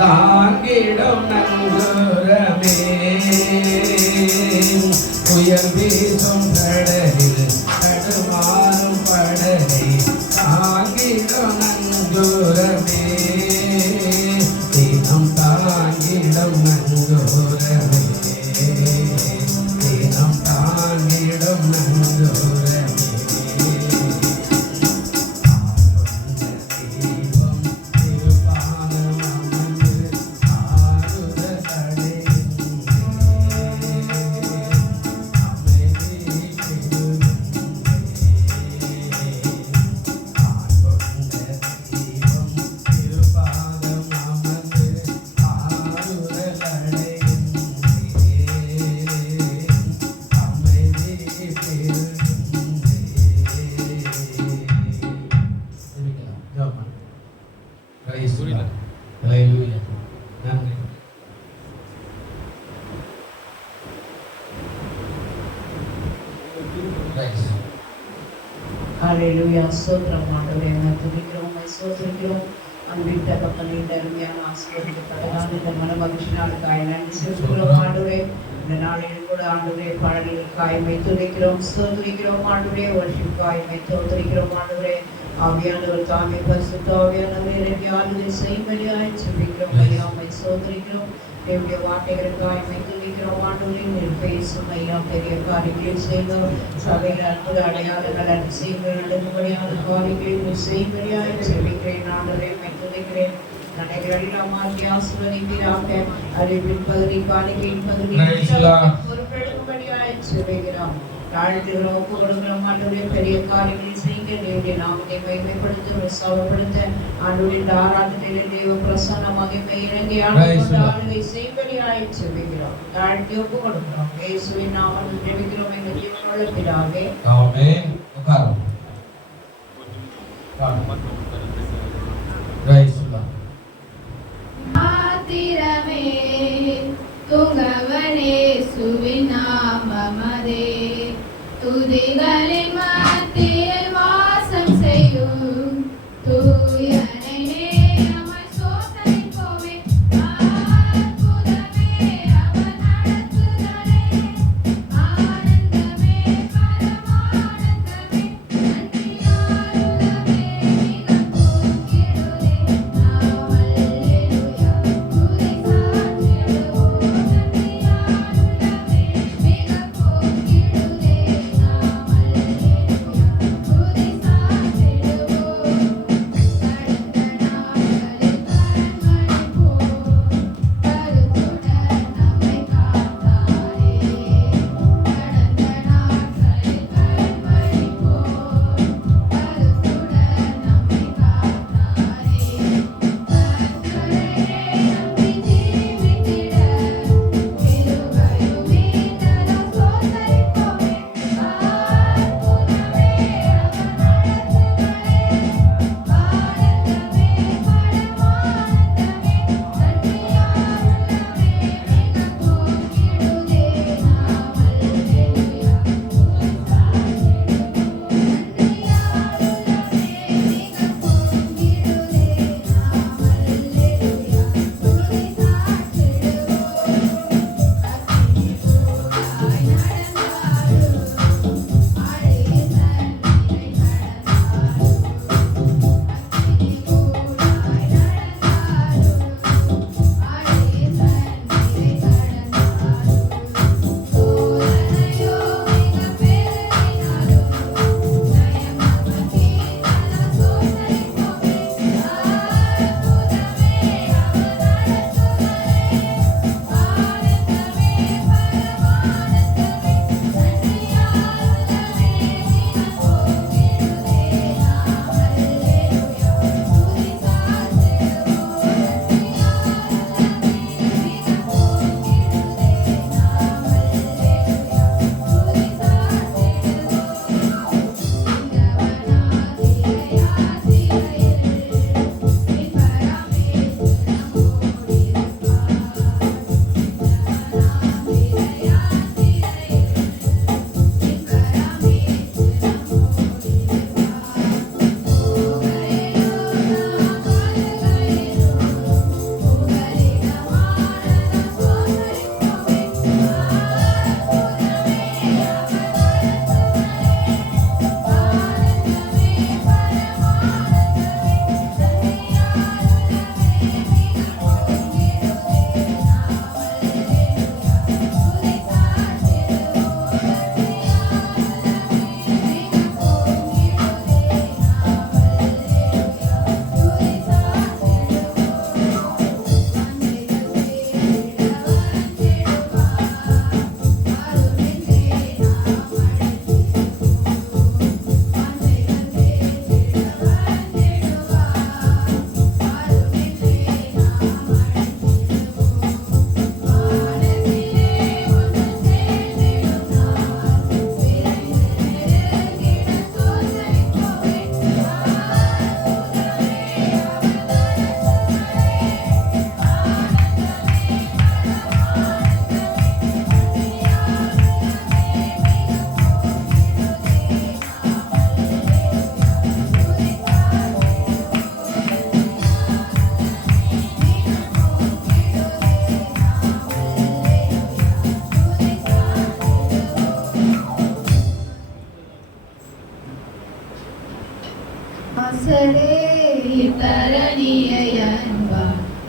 தாங்கிடும் நங்கூரமே புயல் வீசும் கடலில் தடுமாறும் படகை தாங்கிடும் நங்கூரமே தினம் தாங்கிடும் நங்கூரமே தினம் தாங்கிடும் நங்கூரமே ஹல்லேலூயா. ஸ்தோத்திரம் ஆண்டவரே, உம்மை துதிக்கிறோம், உம்மை ஸ்தோத்திரிக்கிறோம். அன்பின் தகப்பனே, இந்த அருமையான ஆசீர்வதிக்கப்பட்டதான இந்த மன மகிழ்ச்சி நாளுக்காய் நன்றி செலுத்துகிறோம் ஆண்டவரே. இந்த நாளில் கூட ஆண்டவரே பாடல்களுக்காய் உம்மை துதிக்கிறோம், ஸ்தோத்திரிக்கிறோம் ஆண்டவரே. வர்ஷிப்புக்காய் உம்மை ஸ்தோத்திரிக்கிறோம் ஆண்டவரே. ஆவியானவர் தாமே பரிசுத்த ஆவியானவரே இறங்கி ஆளுகை செய்யும்படியாய் ஜெபிக்கிறோம் ஐயா, உம்மை ஸ்தோத்திரிக்கிறோம். தேவனுடைய வார்த்தைகளுக்காய் உம்மை துதிக்கிறோம் ஆண்டவரே. நீர் பேசும் ஐயா, பெரிய காரியங்களை செய்தோம். சபையில் அற்புத அடையாளங்கள் அதிசயங்கள் நடக்கும்படியான காரியங்களை நீர் செய்யும்படியாய் ஜெபிக்கிறேன் ஆண்டவரே, உம்மை துதிக்கிறேன். நடைகளில் மாற்றி ஆசீர்வதிப்பீராக. அறிவின் பகுதி காணிக்கையின் பகுதி பொறுப்பெடுக்கும்படியாய் ஜெபிக்கிறோம். தாழ்த்துகிறோம், ஒப்பு கொடுக்கிறோம் ஆண்டவரே. பெரிய காரியங்களை செய்யுங்க. தேவனுடைய நாமத்தை மகிமைப்படுத்த விசுவாசப்படுத்த ஆண்டவரின் ஆராதனையிலே தேவ பிரசன்ன மகிமை இறங்கி ஆளுகை செய்யும்படியாய் ஜெபிக்கிறோம். தாழ்த்தி ஒப்பு கொடுக்கிறோம். இயேசுவின் நாமத்தில் ஜெபிக்கிறோம் எங்கள் ஜீவனுள்ள பிதாவே, ஆமென். உட்காரும். ரைஸ்லா மாத்திரமே துங்கவனே சுவிநாமமதே துதிகளின் மத்தியில் வாசம் செய்யும் தூயனே அமல் சோதனைப்போமே அற்புதமே அவர் நடத்துதலே ஆனந்தமே பரமானந்தமே நன்றியாலுள்ளமே மிக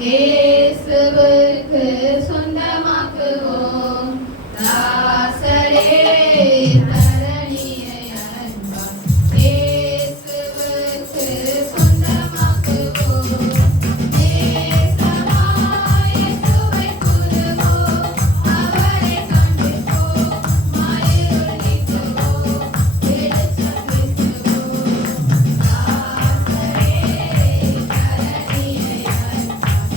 இயேசுவுக்கு சொந்தமாக்குவோம். தாசரே தரணியை அன்பால் இயேசுவுக்கு சொந்தமாக்குவோம். நேசமாய் இயேசுவை கூறுவோம். அவரை காண்பிப்போம். மாயிருள் நீக்குவோம். வெளிச்சம் வீசுவோம். தாசரே தரணியை அன்பால்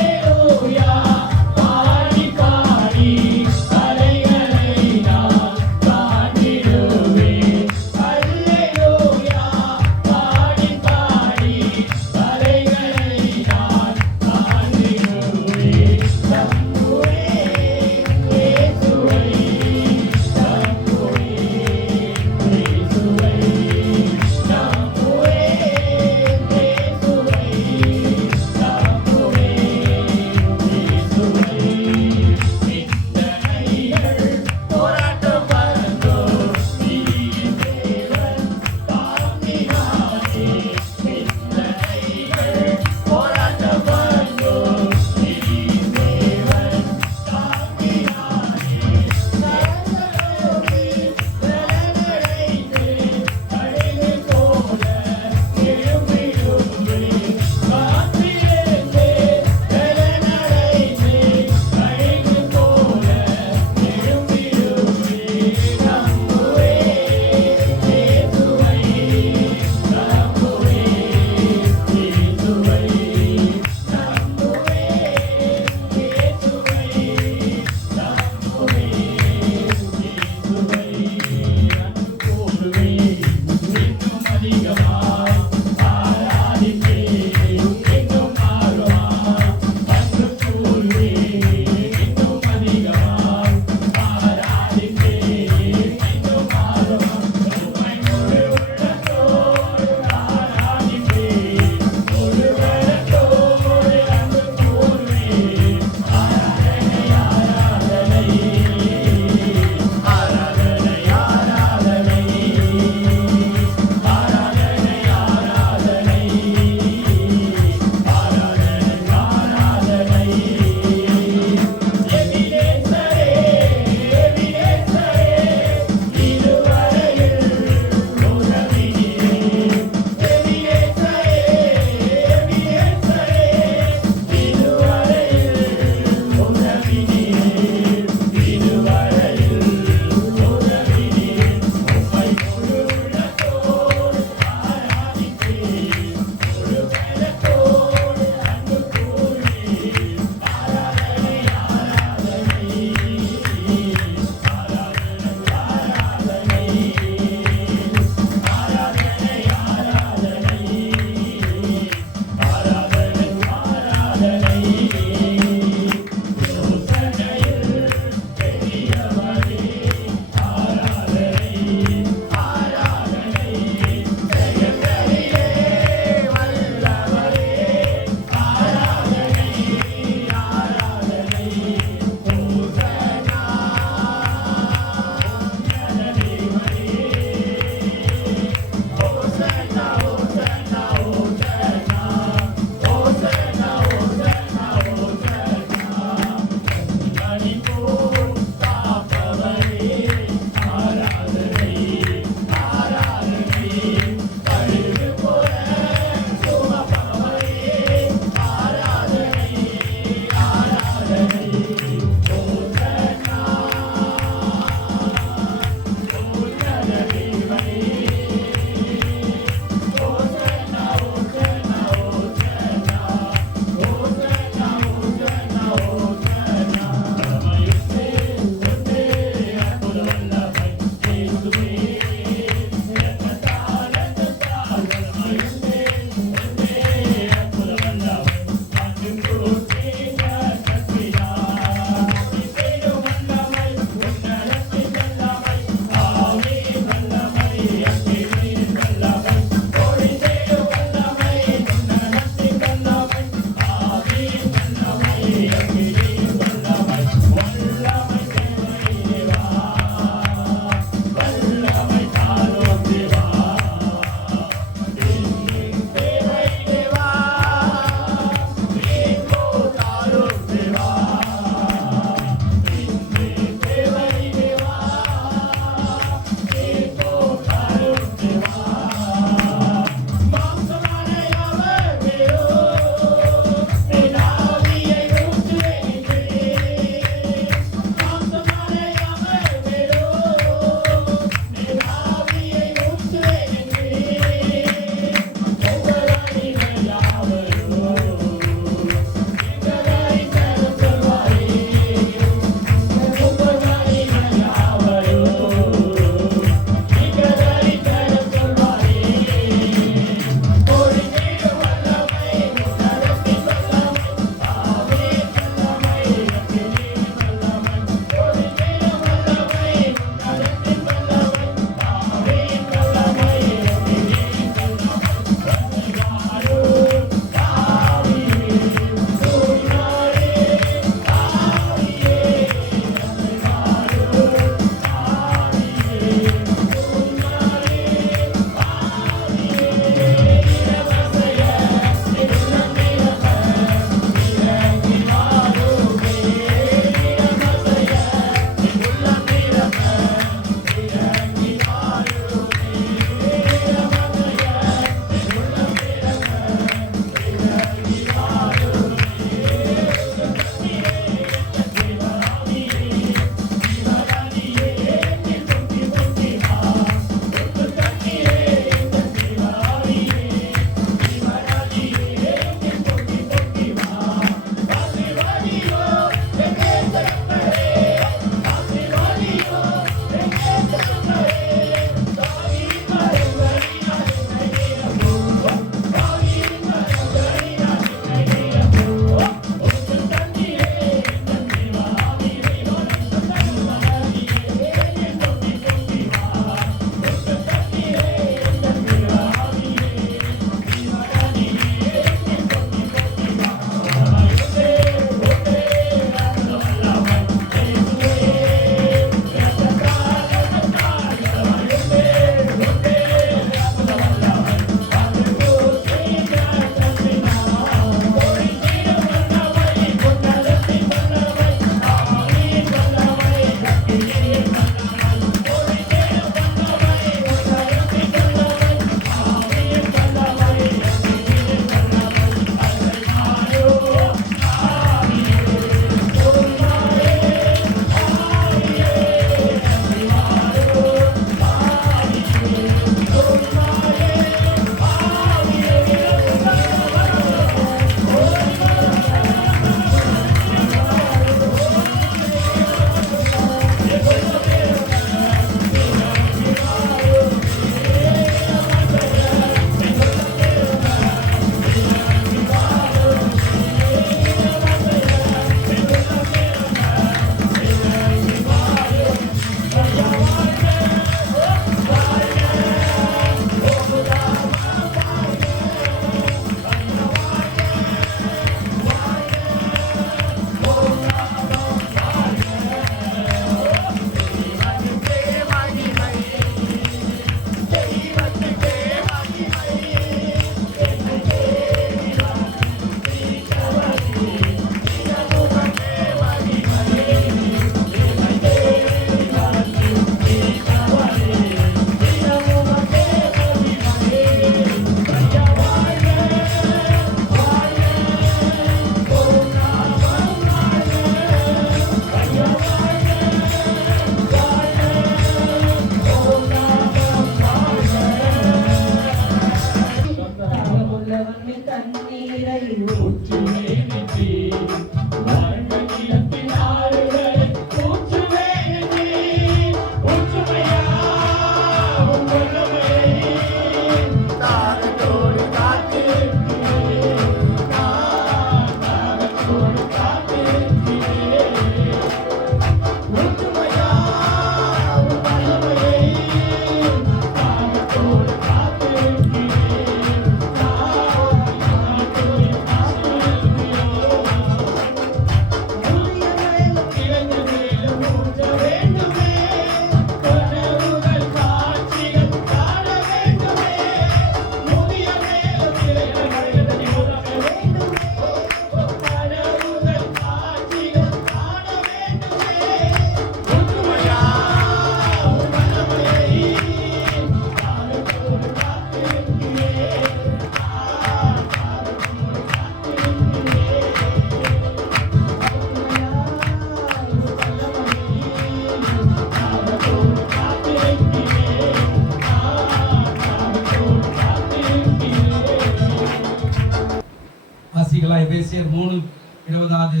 எபேசியர் 3:20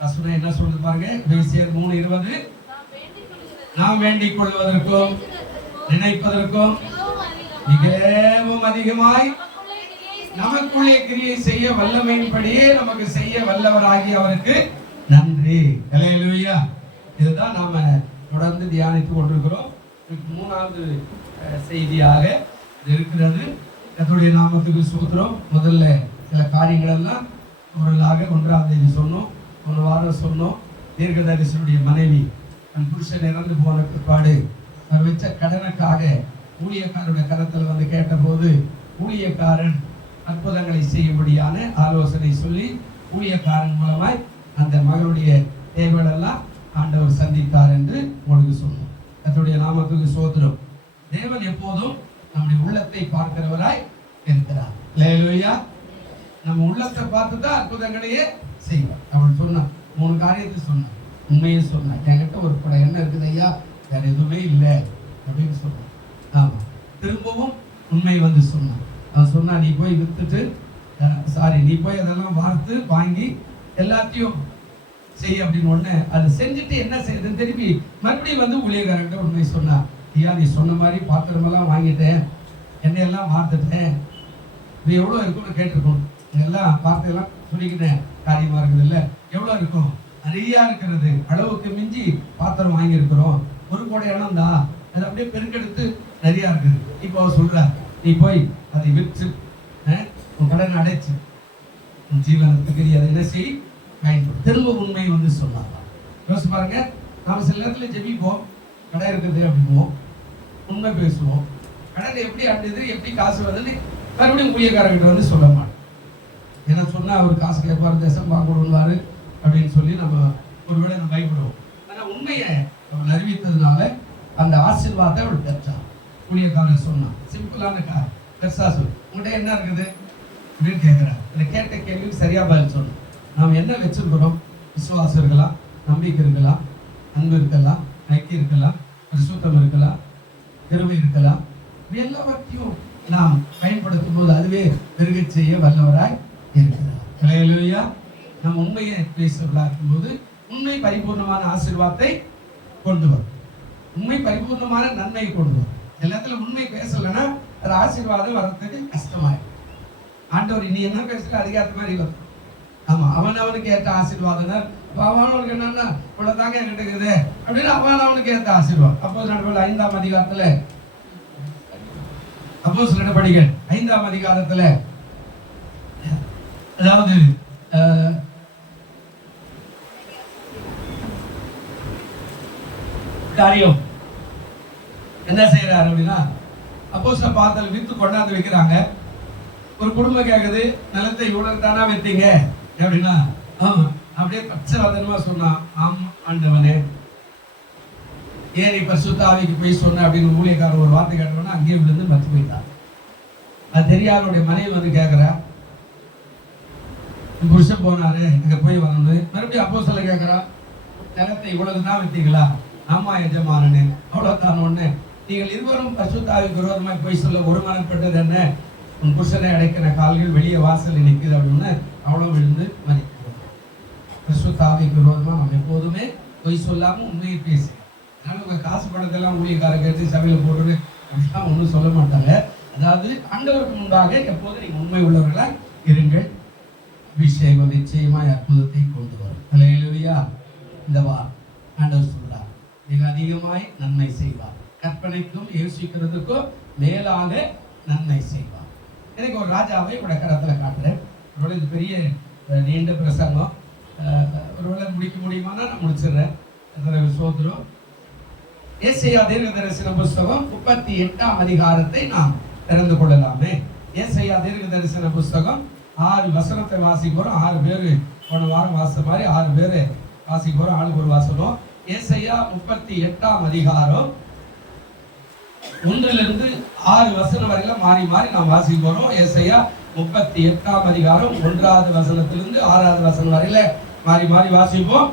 வசனம் என்ன சொல்லுது பாருங்க. எபேசியர் 3:20 நாம் வேண்டிக் கொள்வதற்கும் நினைப்பதற்கும் மிகவும் அதிகமாய் நமக்குள்ளே கிரியை செய்ய வல்லமையின்படியே நமக்கு செய்ய வல்லவராகி அவருக்கு நன்றி. ஹல்லேலூயா. இதுதான் நாம தொடர்ந்து தியானித்துக் கொண்டிருக்கிறோம். மூணாவது செய்தியாக இருக்கிறது. கர்த்தருடைய நாமத்துக்கு ஸ்தோத்திரம். முதல்ல சில காரியங்கள் எல்லாம் ஒருவராக 1ஆம் தேதி சொன்னோம், ஒரு வாரம் சொன்னோம். தீர்க்கதரிசனுடைய மனைவி தன் புருஷன் இறந்து போன பிற்பாடு அவர் வச்ச கடனுக்காக ஊழியக்காரருடைய கரத்தில் வந்து கேட்டபோது ஊழியக்காரன் அற்புதங்களை செய்யும்படியான ஆலோசனை சொல்லி ஊழியக்காரன் மூலமாய் அந்த மகளுடைய தேவைகளெல்லாம் ஆண்டவர் சந்தித்தார் என்று உங்களுக்கு சொன்னோம். கர்த்தருடைய நாமத்துக்கு ஸ்தோத்திரம். தேவன் எப்போதும் நம்முடைய உள்ளத்தை பார்க்கிறவராய் இருக்கிறார். ஹல்லேலூயா. நம்ம உள்ளத்தை பார்த்து தான் அற்புதங்களையே செய்வார். அவள் சொன்னான், 3 காரியத்தை சொன்னான், உண்மையை சொன்னான். என்கிட்ட ஒரு கூட என்ன இருக்குது ஐயா, வேற எதுவுமே இல்லை அப்படின்னு சொன்னான். ஆமா, திரும்பவும் உண்மை வந்து சொன்னான். அவன் சொன்னா, நீ போய் வித்துட்டு நீ போய் அதெல்லாம் வார்த்து வாங்கி எல்லாத்தையும் செய்ய அப்படின்னு ஒண்ணு அதை செஞ்சுட்டு என்ன செய்யுதுன்னு திருப்பி மறுபடியும் வந்து ஊழியக்காரர்கிட்ட உண்மை சொன்னா, ஐயா நீ சொன்ன மாதிரி பாத்திரமெல்லாம் வாங்கிட்டேன், எண்ணெயெல்லாம் வார்த்துட்டேன், இது எவ்வளோ இருக்கும்னு கேட்டிருக்கோம். எல்லாம் வார்த்தையெல்லாம் சொல்லிக்கிட்டேன், காரியமா இருக்குது இல்லை, எவ்வளோ இருக்கும், நிறையா இருக்கிறது, அளவுக்கு மிஞ்சி பாத்திரம் வாங்கியிருக்கிறோம், ஒரு கோடை இடம் தான், அது அப்படியே பெருக்கெடுத்து நிறையா இருக்குது. இப்போ அவர் சொல்ற, நீ போய் அதை விற்று உன் கடன் அடைச்சு உன் ஜீவனத்துக்கு அதை என்ன செய் பயன்படும். திரும்ப உண்மை வந்து சொன்னாங்க. யோசிச்சு பாருங்க, நாம சில நேரத்தில் ஜெபிப்போம், கடை இருக்குது அப்படின்வோம், உண்மை பேசுவோம், கடன் எப்படி அடையுது எப்படி காசு வருதுன்னு மறுபடியும் ஊழியக்காரர்கிட்ட வந்து சொல்ல மாட்டோம். ஏன்னா சொன்னா அவர் காசு கேட்பாரு, தேசம் வாங்கணும்வாரு அப்படின்னு சொல்லி நம்ம ஒருவேளை நம்ம பயப்படுவோம். ஆனா உண்மையை அவள் அறிவித்ததுனால அந்த ஆசீர்வாதத்தை அவள் பெற்றான். ஊழியக்காரர் சொன்னான், சிம்பிளான பெருசா சொல், உங்கள்கிட்ட என்ன இருக்குது அப்படின்னு கேட்கிறார். இதை கேட்ட கேள்விக்கு சரியா பதில் சொன்னோம். நாம் என்ன வச்சிருக்கிறோம்? விசுவாசம் இருக்கலாம், நம்பிக்கை இருக்கலாம், அன்பு இருக்கலாம், ஐக்கியம் இருக்கலாம், பரிசுத்தம் இருக்கலாம், கிருபை இருக்கலாம். இது எல்லாவற்றையும் நாம் பயன்படுத்தும் போது அதுவே பெருகை செய்ய வல்லவராய் இருக்கிறார். ஹல்லேலூயா. நாம் உண்மையை பேசுவதாக போது உண்மை பரிபூர்ணமான ஆசீர்வாதத்தை கொண்டு வரும், உண்மை பரிபூர்ணமான நன்மையை கொண்டு வரும். எல்லாத்துல உண்மை பேசலைன்னா அது ஆசீர்வாதம் வர்றதுக்கு கஷ்டமாயிடும். ஆண்டவர் நீ என்ன பேசல அதிகாரத்த மாதிரி வரும். ஆமா, அவனுக்கு ஏற்ற ஆசீர்வாதம், அவனுக்கு என்னன்னா இவ்வளவுதாங்க என்கிட்ட இருக்குது அப்படின்னு அவனுக்கு ஏற்ற ஆசீர்வாதம். அப்போஸ்தலர் 5ஆம் அதிகாரத்துல, அப்போஸ்தலர் நடபடிகள் 5ஆம் அதிகாரத்துல, அதாவது காரியம் என்ன செய்யறாரு அப்படின்னா, அப்போஸ்தலர் பார்த்தல் வித்து கொண்டாந்து வைக்கிறாங்க. ஒரு குடும்பம் கேக்குது, நிலத்தை இவ்வளவு தானா வைத்தீங்க அப்படின்னா, ஆமா அப்படியே பச்சை வதனமா சொன்னான், ஆமா ஆண்டவனே ஏன் நீ பரிசுத்த ஆவிக்கு போய் சொன்ன அப்படின்னு ஊழியக்காரர் ஒரு வார்த்தை கேட்டவனா அங்கேயே விழுந்து மத்து போயிட்டான். அது தெரியாருடைய மனைவி வந்து கேட்கிறா, புருஷன் போனாரு இங்க போய் வரணும். மறுபடியும் அப்போஸ்தலர் கேட்கிறா, நிலத்தை இவ்வளவுதான் வித்தீங்களா? ஆமா எஜமானனே. அவ்வளவுதான். ஒண்ணு, நீங்கள் இருவரும் பரிசுத்த ஆவிக்கு விரோதமாய் போய் சொல்ல ஒரு மனப்பட்டது என்ன? உன் புருஷனை அடைக்கிற கால்கள் வெளியே வாசல் நிற்குது அப்படின்னு அவ்வளோ விழுந்து மதிக்கிறோம். பரிசுத்த ஆவிக்கு விரோதமா நம்ம எப்போதுமே பொய் சொல்லாம உண்மையை பேசி, அதனால உங்க காசு பணத்தெல்லாம் ஊழியக்காரர் கேட்டு சபையில போட்டுன்னு அப்படிலாம் ஒன்றும் சொல்ல மாட்டாங்க. அதாவது ஆண்டவருக்கு முன்பாக எப்போதும் நீங்க உண்மை உள்ளவர்களாய் இருங்கள். அபிஷேகம் நிச்சயமாய் அற்புதத்தை கொண்டு வரும். ஹல்லேலூயா. இந்த ஆண்டவர் சொல்றார், மிக அதிகமாய் நன்மை செய்வார், கற்பனைக்கும் யோசிக்கிறதுக்கும் மேலாக நன்மை செய்வார். எனக்கு ஒரு ராஜாவை உங்களோட கரத்துல காட்டுறேன். ஒருவேளை இது பெரிய நீண்ட பிரசங்கம், ஒருவேளை முடிக்க முடியுமானா நான் முடிச்சிடுறேன். சோதரம் ஏசாயா தீர்க்கதரிசன புஸ்தகம் 38ஆம் அதிகாரத்தை நாம் திறந்து கொள்ளலாமே. ஏசாயா தீர்க்கதரிசன புஸ்தகம் 6 வசனத்தை வாசிக்கிறோம். 6 பேர் போன வாரம் வாச மாதிரி 6 பேர் வாசிக்கிறோம், ஆளுக்கு ஒரு வாசனம். ஏசாயா 38ஆம் அதிகாரம் 1லிருந்து 6 வசனம் வரையில மாறி மாறி நாம் வாசிக்க போறோம். ஏசாயா 38ஆம் அதிகாரம் 1வது வசனத்திலிருந்து 6வது வசனம் வரையில மாறி மாறி வாசிப்போம்.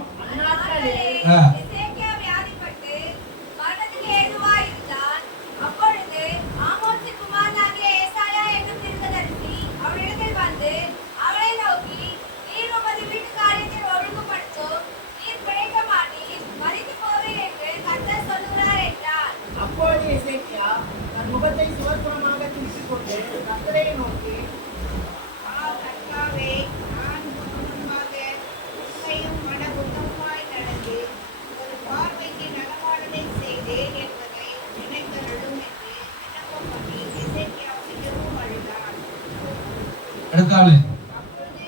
அதுக்கால அப்பொழுது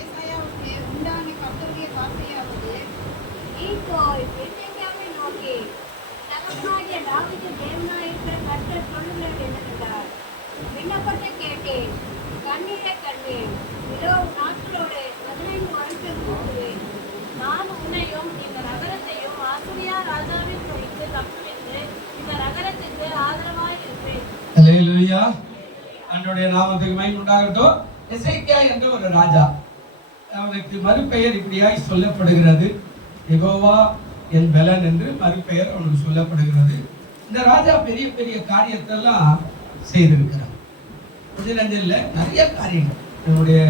ஏசாயாவுக்கு உண்டான கர்த்தருடைய வார்த்தையாவது, இப்போ எசேக்கியாவை நோக்கி, தகப்பனாகிய தாவீது தேவனாயிருக்கிற கர்த்தர் சொல்லுகிறது என்னவென்றால், விண்ணப்பத்தை கேட்டேன், கண்ணீரை கண்டேன். இதோ நாட்களோடு 15 வருஷம் கூறுவேன். நான் உன்னையும் இந்த நகரத்தையும் ஆசிரியா ராஜாவின் கைக்கு தப்புவித்து இந்த நகரத்துக்கு ஆதரவாய் இருப்பேன். அல்லேலூயா. ஆண்டவருடைய நாமத்துக்கு மகிமை உண்டாகட்டும். எசேக்கியா என்ற ஒரு ராஜா, அவனுக்கு மறுபெயர் இப்படியாய் சொல்லப்படுகிறது, யெகோவா என் பலன் என்று மறுபெயர் அவனுக்கு சொல்லப்படுகிறது. இந்த ராஜா பெரிய பெரிய காரியத்தெல்லாம் செய்திருக்கிறார். கொஞ்சம் நஞ்சம் இல்லை, நிறைய காரியங்கள். என்னுடைய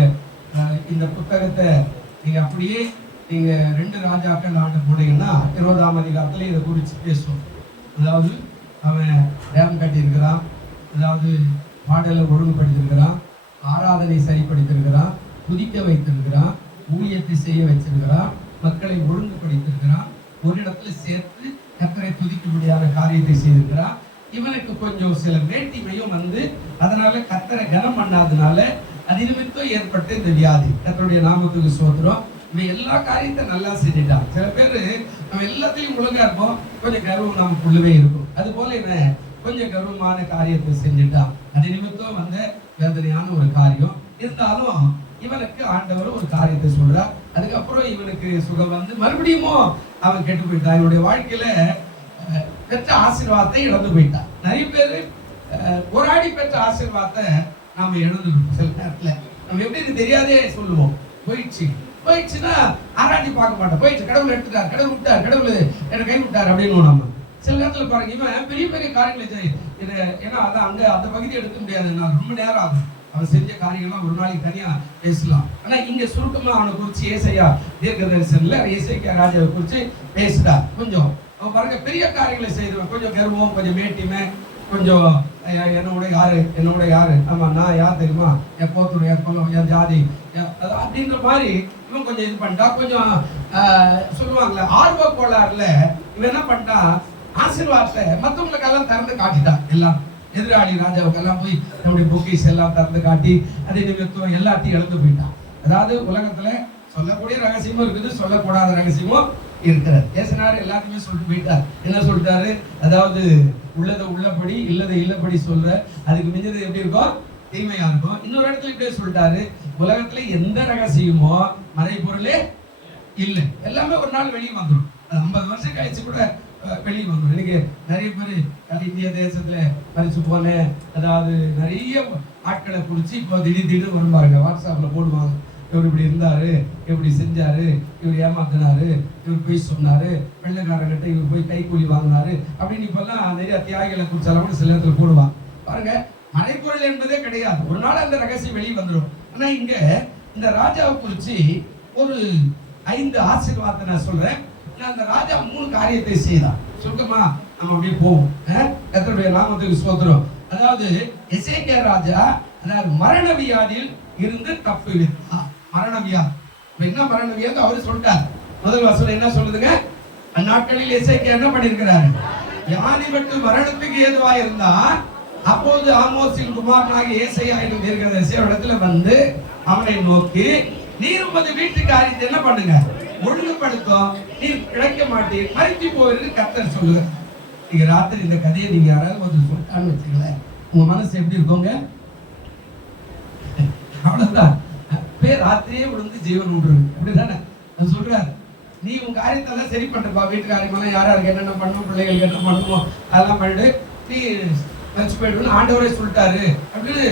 இந்த புத்தகத்தை நீங்க அப்படியே நீங்க 2 ராஜாக்கள் ஆண்டு போனீங்கன்னா 20ஆம் அதிகாரத்துல இதை குறித்து பேசுவோம். அதாவது அவன் டேம் கட்டியிருக்கிறான், அதாவது பாடலை ஒழுங்குபடுத்திருக்கிறான், ஆராதனை சரிப்படுத்திருக்கிறான், துதிக்க வைத்திருக்கிறான், ஊழியத்தை செய்ய வச்சிருக்கிறான், மக்களை ஒழுங்குபடுத்திருக்கிறான், ஒரு இடத்துல சேர்த்து கர்த்தரை துதிக்கும்படியான காரியத்தை செய்திருக்கிறான். இவனுக்கு கொஞ்சம் சில வேட்டிமையும் வந்து அதனால கர்த்தரை கனம் பண்ணாதனால அது நிமித்தம் ஏற்பட்ட இந்த வியாதி. கர்த்தருடைய நாமத்துக்கு ஸ்தோத்திரம். இவன் எல்லா காரியத்தையும் நல்லா செஞ்சுட்டான். சில பேர் நம்ம எல்லாத்தையும் ஒழுங்கா இருப்போம், கொஞ்சம் கர்வம் நமக்குள்ளவே இருக்கும். அது போல இவன் கொஞ்சம் கர்வமான காரியத்தை செஞ்சுட்டான். அது நிமித்தம் வந்த வேதனையான ஒரு காரியம். இருந்தாலும் இவனுக்கு ஆண்டவர் ஒரு காரியத்தை சொல்றார். அதுக்கப்புறம் இவனுக்கு சுகம் வந்து மறுபடியும் அவன் கெட்டு போயிட்டான். இவனுடைய வாழ்க்கையில பெற்ற ஆசீர்வாதத்தை இழந்து போயிட்டான். நிறைய பேர் போராடி பெற்ற ஆசீர்வாதத்தை நாம இழந்துடுவோம். சில நேரத்துல நம்ம எப்படின்னு தெரியாதே சொல்லுவோம், போயிடுச்சுன்னா ஆராய்ச்சி பார்க்க மாட்டோம். போயிடுச்சு, கடவுள் எடுத்துட்டார், கடவுள் விட்டார், கடவுள் என்னை கை விட்டார் அப்படின்னு நம்ம சில நேரத்துல பாருங்க. இவன் பெரிய பெரிய காரியங்களை ஏன்னா அதான் அங்க அந்த பகுதி எடுக்க முடியாது, ரொம்ப நேரம் ஆகும். அவன் செஞ்ச காரியங்கள்லாம் ஒரு நாளைக்கு தனியா பேசலாம். ஆனா இங்க சுருக்கமா அவனை குறிச்சு ஏசாயா தீர்க்க தரிசனத்துல எசேக்கியா ராஜாவை குறிச்சு பேசுறார். கொஞ்சம் அவன் பாருங்க பெரிய காரியங்களை செய்தவன். கொஞ்சம் கர்வம், கொஞ்சம் மேட்டிமை, கொஞ்சம் என்னோட யாரு ஆமா நான் யார் தெரியுமா, என் கோத்துடைய குலம், என் ஜாதி அப்படின்ற மாதிரி இவன் கொஞ்சம் இது பண்ணிட்டா. கொஞ்சம் சொல்லுவாங்கல்ல ஆர்வ கோளாறுல இவன் என்ன பண்ணிட்டான், ஆசீர்வாதத்தை மற்றவங்களுக்கெல்லாம் திறந்து காட்டிட்டான். எல்லாம் எதிராளி ராஜாவுக்கெல்லாம் போய் நம்முடைய பொக்கிஸ் எல்லாம் திறந்து காட்டி அதே நிமித்தம் எல்லாத்தையும் இழந்து போயிட்டான். அதாவது உலகத்துல சொல்லக்கூடிய ரகசியமும் இருக்குது, சொல்லக்கூடாத ரகசியமும் இருக்கிறார். பேசினாரு, எல்லாத்தையுமே சொல்லிட்டு போயிட்டார். என்ன சொல்லிட்டாரு, அதாவது உள்ளதை உள்ளபடி இல்லதை இல்லபடி சொல்ற, அதுக்கு மிஞ்சது எப்படி இருக்கும், தீமையா இருக்கும். இன்னொரு இடத்துல இப்படியே சொல்லிட்டாரு, உலகத்துல எந்த ரகசியமோ மறைபொருளே இல்லை, எல்லாமே ஒரு நாள் வெளியே வந்துடும். 50 வருஷம் கழிச்சு கூட வெளியே வந்துடும். இன்னைக்கு நிறைய பேர் இந்திய தேசத்துல பறிச்சு போன, அதாவது நிறைய ஆட்களை குறிச்சு இப்போ திடீர்னு வருவாங்க, வாட்ஸ்அப்ல போடுவாங்க. இவர் இப்படி இருந்தாரு, இப்படி செஞ்சாரு, இவர் ஏமாத்தினாரு, இவர் போய் சொன்னாரு, வெள்ளைக்காரங்கிட்ட இவர் போய் கைக்கூலி வாங்கினாரு அப்படின்னு இப்பெல்லாம் நிறைய தியாகிகளை குறிச்சாலும் சில இடத்துல போடுவாங்க. பாருங்க, மறைப்பொருள் என்பதே கிடையாது, ஒரு நாள் அந்த ரகசியம் வெளியே வந்துடும். ஆனா இங்க இந்த ராஜாவை குறிச்சு ஒரு 5 ஆசீர்வாதத்தை நான் சொல்றேன். அந்த ராஜா 3 காரியத்தை செய்தான். சுருக்கமா நம்ம அப்படியே போவோம். கர்த்தருடைய நாமத்துக்கு ஸ்தோத்திரம். அதாவது எசேக்கியா ராஜா அதாவது மரண வியாதியில் இருந்து தப்புவித்தார். மரண வியாதி என்ன மரண வியாதி அவரு சொல்லிட்டார். முதல் வசனம் என்ன சொல்லுதுங்க, அந்நாட்களில் எசேக்கியா என்ன பண்ணிருக்கிறாரு, வியாதிப்பட்டு மரணத்துக்கு ஏதுவா இருந்தார். அப்போது ஆமோசின் குமாரனாகிய ஏசாயா என்னும் தீர்க்கதரிசி இடத்துல வந்து அவனை நோக்கி, நீர் உமது வீட்டு காரியத்தை என்ன பண்ணுங்க, ஒழுங்குபடுத்தும், நீர் கிடைக்க மாட்டீர், மறித்து போயிருந்து கர்த்தர் சொல்லுவார். நீங்க ராத்திரி இந்த கதையை நீங்க யாராவது வந்து சொல்லிட்டான்னு வச்சுக்கலேன், உங்க மனசு எப்படி இருக்கோங்க, அவ்வளவுதான். பேர் ராத்திரியே விழுந்து ஜீவன் விடுறது அப்படிதானே சொல்றாரு. நீ உன் காரியத்தெல்லாம் சரி பண்றப்பா, வீட்டு காரியமெல்லாம் யாராருக்கு என்னென்ன பண்ணணும், பிள்ளைகளுக்கு என்ன பண்ணுமோ அதெல்லாம் பண்ணிட்டு நீ மறிச்சு போயிடுன்னு ஆண்டவரே சொல்லிட்டாரு அப்படின்னு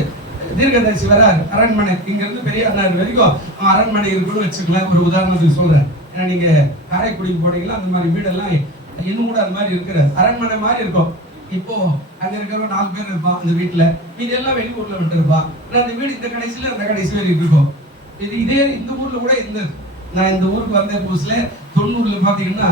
தீர்க்கதரிசி வராரு. அரண்மனை இங்க இருந்து பெரிய அண்ணார் வரைக்கும் அரண்மனை இருக்குன்னு வச்சுக்கலாம். ஒரு உதாரணத்துக்கு சொல்றேன். ஏன்னா நீங்க காரைக்குடிக்கு போனீங்கன்னா அந்த மாதிரி வீடெல்லாம் இன்னும் கூட அது மாதிரி இருக்கிற அரண்மனை மாதிரி இருக்கும். இப்போ அங்க இருக்கிற 4 பேர் இருப்பான் அந்த வீட்டுல, மீதி எல்லாம் வெளியூர்ல விட்டு இருப்பான். அந்த வீடு இந்த கடைசியில அந்த கடைசி வரைக்கும் இருக்கும். இதே இந்த ஊர்ல கூட இருந்தது. நான் இந்த ஊருக்கு வந்த புதுசுல 90ல பாத்தீங்கன்னா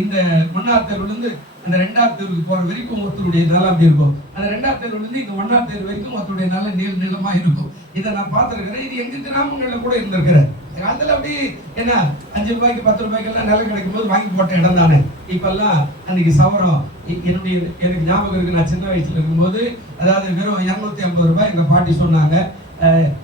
இந்த மன்னார் தெருவுல இருந்து அந்த 2ஆம் தெருவுக்கு போற வரைக்கும் ஒருத்தருடைய நிலம் அப்படி இருக்கும். அந்த 2ஆம் தெருவுல இருந்து இந்த 1ஆம் தெரு வரைக்கும் ஒருத்தருடைய நிலம் நிலமா இருக்கும். இதை நான் பார்த்திருக்கிறேன். இது எங்க கிராமங்கள்ல கூட இருந்திருக்கிறேன். காலத்துல அப்படி என்ன 5 ரூபாய்க்கு 10 ரூபாய்க்கெல்லாம் நிலம் கிடைக்கும் போது வாங்கி போட்ட இடம் தானே. இப்பெல்லாம் அன்னைக்கு சவரம் எனக்கு ஞாபகம் இருக்கு. நான் சின்ன வயசுல இருக்கும்போது அதாவது வெறும் 250 ரூபாய் எங்க பாட்டி சொன்னாங்க.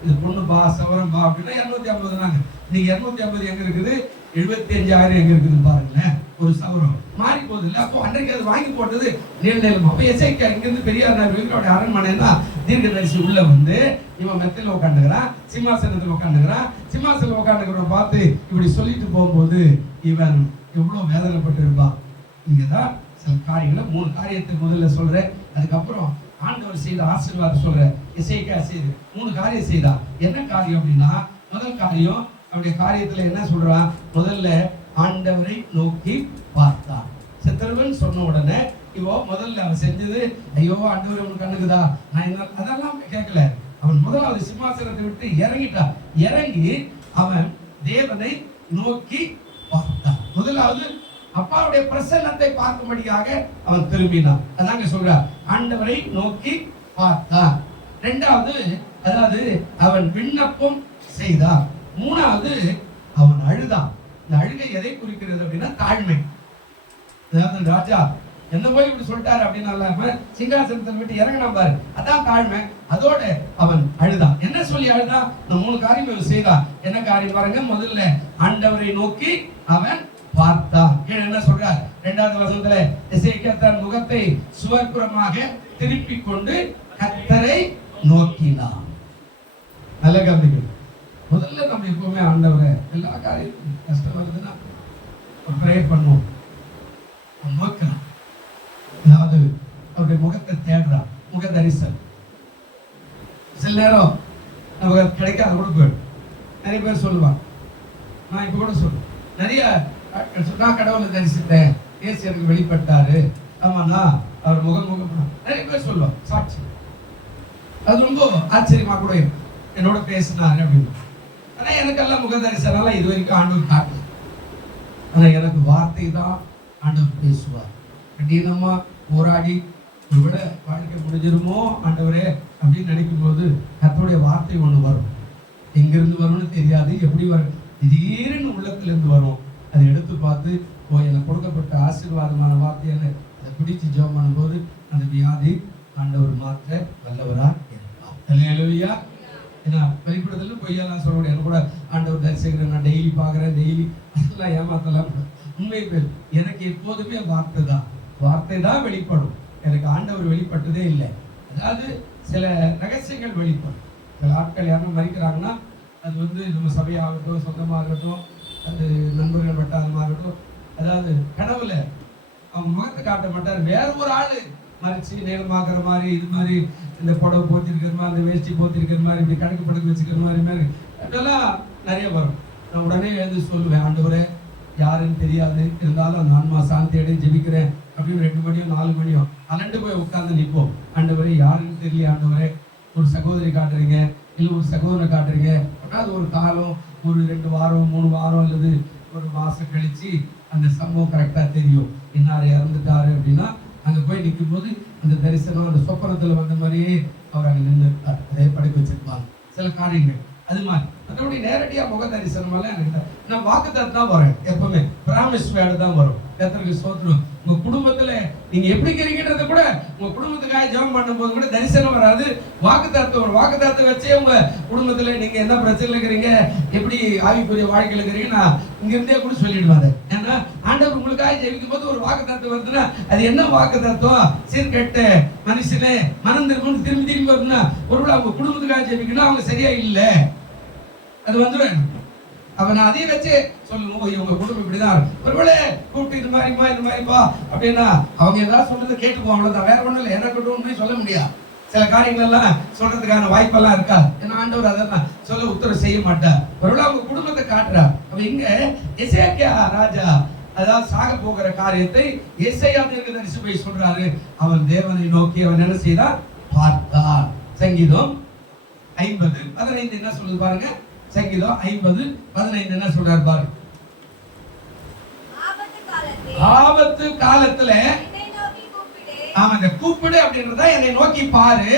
இது பொண்ணு பா சவரம் பா அப்படின்னா 250 நாங்க. இன்னைக்கு 250 எங்க இருக்குது, 75,000 எங்க இருக்குதுன்னு பாருங்களேன். ஒரு சவரம் மாறி போகுது இல்ல. அப்போ அன்றைக்கு அது வாங்கி போட்டது நீளம். அப்ப எசேக்கியா இங்கிருந்து பெரியார் நகரோட அரண்மனைன்னா தீர்க்கதரிசி உள்ள வந்து இவன் மெத்தையில உட்காந்துக்கிறான், சிம்மாசனத்தில் உட்காந்துக்கிறான். சிம்மாசனத்தில் உட்காந்துக்கிறவன் பார்த்து இப்படி சொல்லிட்டு போகும்போது இவன் எவ்வளவு வேதனைப்பட்டு இருப்பான். இங்கதான் சில காரியங்களை 3 காரியத்தை முதல்ல சொல்றேன். அதுக்கப்புறம் ஆண்டவர் செய்த ஆசீர்வாதம் சொல்றேன். எசேக்கியா செய்து 3 காரியம் செய்தா. என்ன காரியம் அப்படின்னா, முதல் காரியம் அவருடைய காரியத்துல என்ன சொல்றான், முதல்ல ஆண்டவரை நோக்கி பார்த்தான். செத்தவன் சொன்ன உடனே இவோ முதல்ல அவன் செஞ்சது, ஐயோ ஆண்டவர் அவனுக்கு கண்ணுக்குதா நான் என்ன, அதெல்லாம் கேட்கல. அவன் முதலாவது சிம்மாசனத்தை விட்டு இறங்கிட்டான். இறங்கி அவன் தேவனை நோக்கி பார்த்தான். முதலாவது அப்பாவுடைய பிரசன்னத்தை பார்க்கும்படியாக அவன் திரும்பினான். அதாங்க சொல்றார், ஆண்டவரை நோக்கி பார்த்தான். இரண்டாவது, அதாவது அவன் விண்ணப்பம் செய்தான். மூணாவது அவன் அழுதான். இந்த அழுகை எதை குறிக்கிறது அப்படின்னா தாழ்மை. அதாவது ராஜா என்ன போய் இப்படி சொல்லிட்டாரு அப்படின்னு இல்லாம சிங்காசனத்தை விட்டு இறங்கினா பாரு, அதான் தாழ்மை. அதோட அவன் அழுதான். என்ன சொல்லி அழுதான்? இந்த 3 காரியம் அவன் செய்தான். என்ன காரியம் பாருங்க. முதல்ல ஆண்டவரை நோக்கி அவன் பார்த்தான். என்ன சொல்றார் 2வது வசனத்துல, எசேக்கியா தன் முகத்தை சுவர்புறமாக திருப்பிக் கொண்டு கர்த்தரை நோக்கினான். நல்ல கவனிக்கணும். முதல்ல நம்ம எப்பவுமே ஆண்டவரை, எல்லா காரியமும் கஷ்டம் வருதுன்னா ஒரு பிரேயர் பண்ணுவோம், நோக்கலாம். அதாவது அவருடைய முகத்தை தேடுறான், முக தரிசனம். சில நேரம் நமக்கு கிடைக்காத கூட போயிடும். நிறைய பேர் சொல்லுவாங்க, நான் இப்ப கூட சொல்லுவேன், நிறைய நான் கடவுளை தரிசித்தேன், இயேசு எனக்கு வெளிப்பட்டாரு, ஆமாண்ணா அவர் முகம் நிறைய பேர் சொல்லுவாங்க சாட்சி. அது ரொம்ப ஆச்சரியமா கூட என்னோட பேசினாரு அப்படின்னு. ஆனா எனக்கெல்லாம் முக தரிசனம் இது வரைக்கும் ஆண்டவர் காட்டல. ஆனா எனக்கு வார்த்தை தான் ஆண்டவர் பேசுவார். கடினமா போராடி ஒருவேளை வாழ்க்கை முடிஞ்சிருமோ ஆண்டவரே அப்படின்னு நினைக்கும் போது கர்த்தருடைய வார்த்தை ஒண்ணு வரும். எங்கிருந்து வரும்னு தெரியாது, எப்படி வரும், திடீர்னு உள்ளத்துல இருந்து வரும். அதை எடுத்து பார்த்து, எனக்கு கொடுக்கப்பட்ட ஆசீர்வாதமான வார்த்தையை அதை பிடிச்சு ஜெபம் பண்ணும்போது அந்த வியாதி ஆண்டவர் மாற்ற வல்லவரா இருப்பார். அல்லேலூயா. ஏன்னா வெளிப்படுதல் பொய்யெல்லாம் சொல்ல முடியாது. கூட ஆண்டவர் தரிசிக்கிறேன், நான் டெய்லி பார்க்குறேன், டெய்லி அதெல்லாம் ஏமாத்தலாம். உண்மை பேர் எனக்கு எப்போதுமே வார்த்தை தான் வெளிப்படும். எனக்கு ஆண்டவர் வெளிப்பட்டதே இல்லை. அதாவது சில ரகசியங்கள் வெளிப்படும். சில ஆட்கள் யாரும் மறிக்கிறாங்கன்னா அது வந்து நம்ம சபையாகட்டும், சொந்தமாகட்டும், அது நண்பர்கள் வட்டாரமாகட்டும், அதாவது கனவுல அவங்க முகத்தை காட்ட மாட்டார், வேற ஒரு ஆளு மறைச்சு நேரமாக்குற மாதிரி, இது மாதிரி இந்த புடவை போத்திருக்கிற மாதிரி, இந்த வேஷ்டி போத்திருக்கிற மாதிரி, இப்படி கணக்கு படுக்க வச்சுக்கிற மாதிரி அதெல்லாம் நிறைய வரும். நான் உடனே எழுந்து சொல்லுவேன், ஆண்டவரே யாருன்னு தெரியாது, இருந்தாலும் அந்த ஆன்மா சாந்தி அடைந்து ஜெபிக்கிறேன் அப்படின்னு 2 மணியோ 4 மணியோ அலண்டு போய் உட்கார்ந்து நிற்போம். ஆண்டவரே யாருன்னு தெரியல, ஆண்டவரே ஒரு சகோதரி காட்டுறீங்க, இல்லை ஒரு சகோதரனை காட்டுறீங்க. அதாவது ஒரு காலம், ஒரு 2 வாரம் 3 வாரம் அல்லது ஒரு மாசம் கழிச்சு அந்த சம்பவம் கரெக்டா தெரியும், இன்னார் இறந்துட்டாரு அப்படின்னா அங்க போய் நிற்கும் போது அந்த தரிசனம், அந்த சொப்பனத்துல வந்த மாதிரியே அவர் அங்க நின்று இருப்பார். அதே படுக்க வச்சிருப்பாங்க சில காரியங்கள். அது மாதிரி மற்றபடி நேரடியா முக தரிசனம் எல்லாம் எனக்கு நான் வாக்குத்தத்தம் தான் வரேன். எப்பவுமே பிராமிஸ் வேர்டு தான் வரும். கர்த்தருக்கு ஸ்தோத்திரம். உங்க குடும்பத்துல நீங்க எப்படி இருக்கிறீங்கன்றத கூட உங்க குடும்பத்துக்காக ஜெபம் பண்ணும்போது கூட தரிசனம் வராது, வாக்குத்தத்தம் வரும். வாக்குத்தத்தத்தை வச்சே உங்க குடும்பத்துல நீங்க என்ன பிரச்சனை இருக்கிறீங்க, எப்படி ஆவிக்குரிய வாழ்க்கையில் இருக்கிறீங்கன்னா இங்க இருந்தே கூட சொல்லிடுவாங்க. ஏன்னா ஆண்டவர் உங்களுக்காக ஜெபிக்கும் போது ஒரு வாக்குத்தத்தம் வருதுன்னா அது என்ன வாக்குத்தத்தம், சீர்கெட்ட மனுஷனே மனம் திரும்பி வருதுன்னா ஒருவேளை அவங்க குடும்பத்துக்காக ஜெபிக்கணும், அவங்க சரியா இல்லை, அது வந்துடும். அப்ப நான் அதையும் வச்சு சொல்லுவோம், இவங்க குடும்பம் இப்படிதான். ஒருவேளை கூப்பிட்டு இது மாதிரிப்பா அப்படின்னா அவங்க ஏதாவது சொல்றது கேட்டுக்குவோம், அவ்வளவுதான், வேற ஒண்ணும் இல்லை. எனக்கு உண்மையை சொல்ல முடியாது. சில காரியங்கள் எல்லாம் சொல்றதுக்கான வாய்ப்பெல்லாம் இருக்கா. ஏன்னா ஆண்டவர் அதெல்லாம் சொல்ல உத்தரவு செய்ய மாட்டார். ஒருவேளை அவங்க குடும்பத்தை காட்டுறார். அப்ப இங்க எசேக்கியா ராஜா அதாவது சாக போகிற காரியத்தை எசேயா தீர்க்கதரிசி போய் சொல்றாரு. அவன் தேவனை நோக்கி அவன் என்ன செய்தான், பார்த்தான். சங்கீதம் 50:15 என்ன சொல்லுது பாருங்க. சங்கீதம் 50:15 என்ன சொல்றாரு பாருங்க. ஆபத்து காலத்துல ஆமா, இந்த கூப்பிடு அப்படின்றத என்னை நோக்கி பாரு,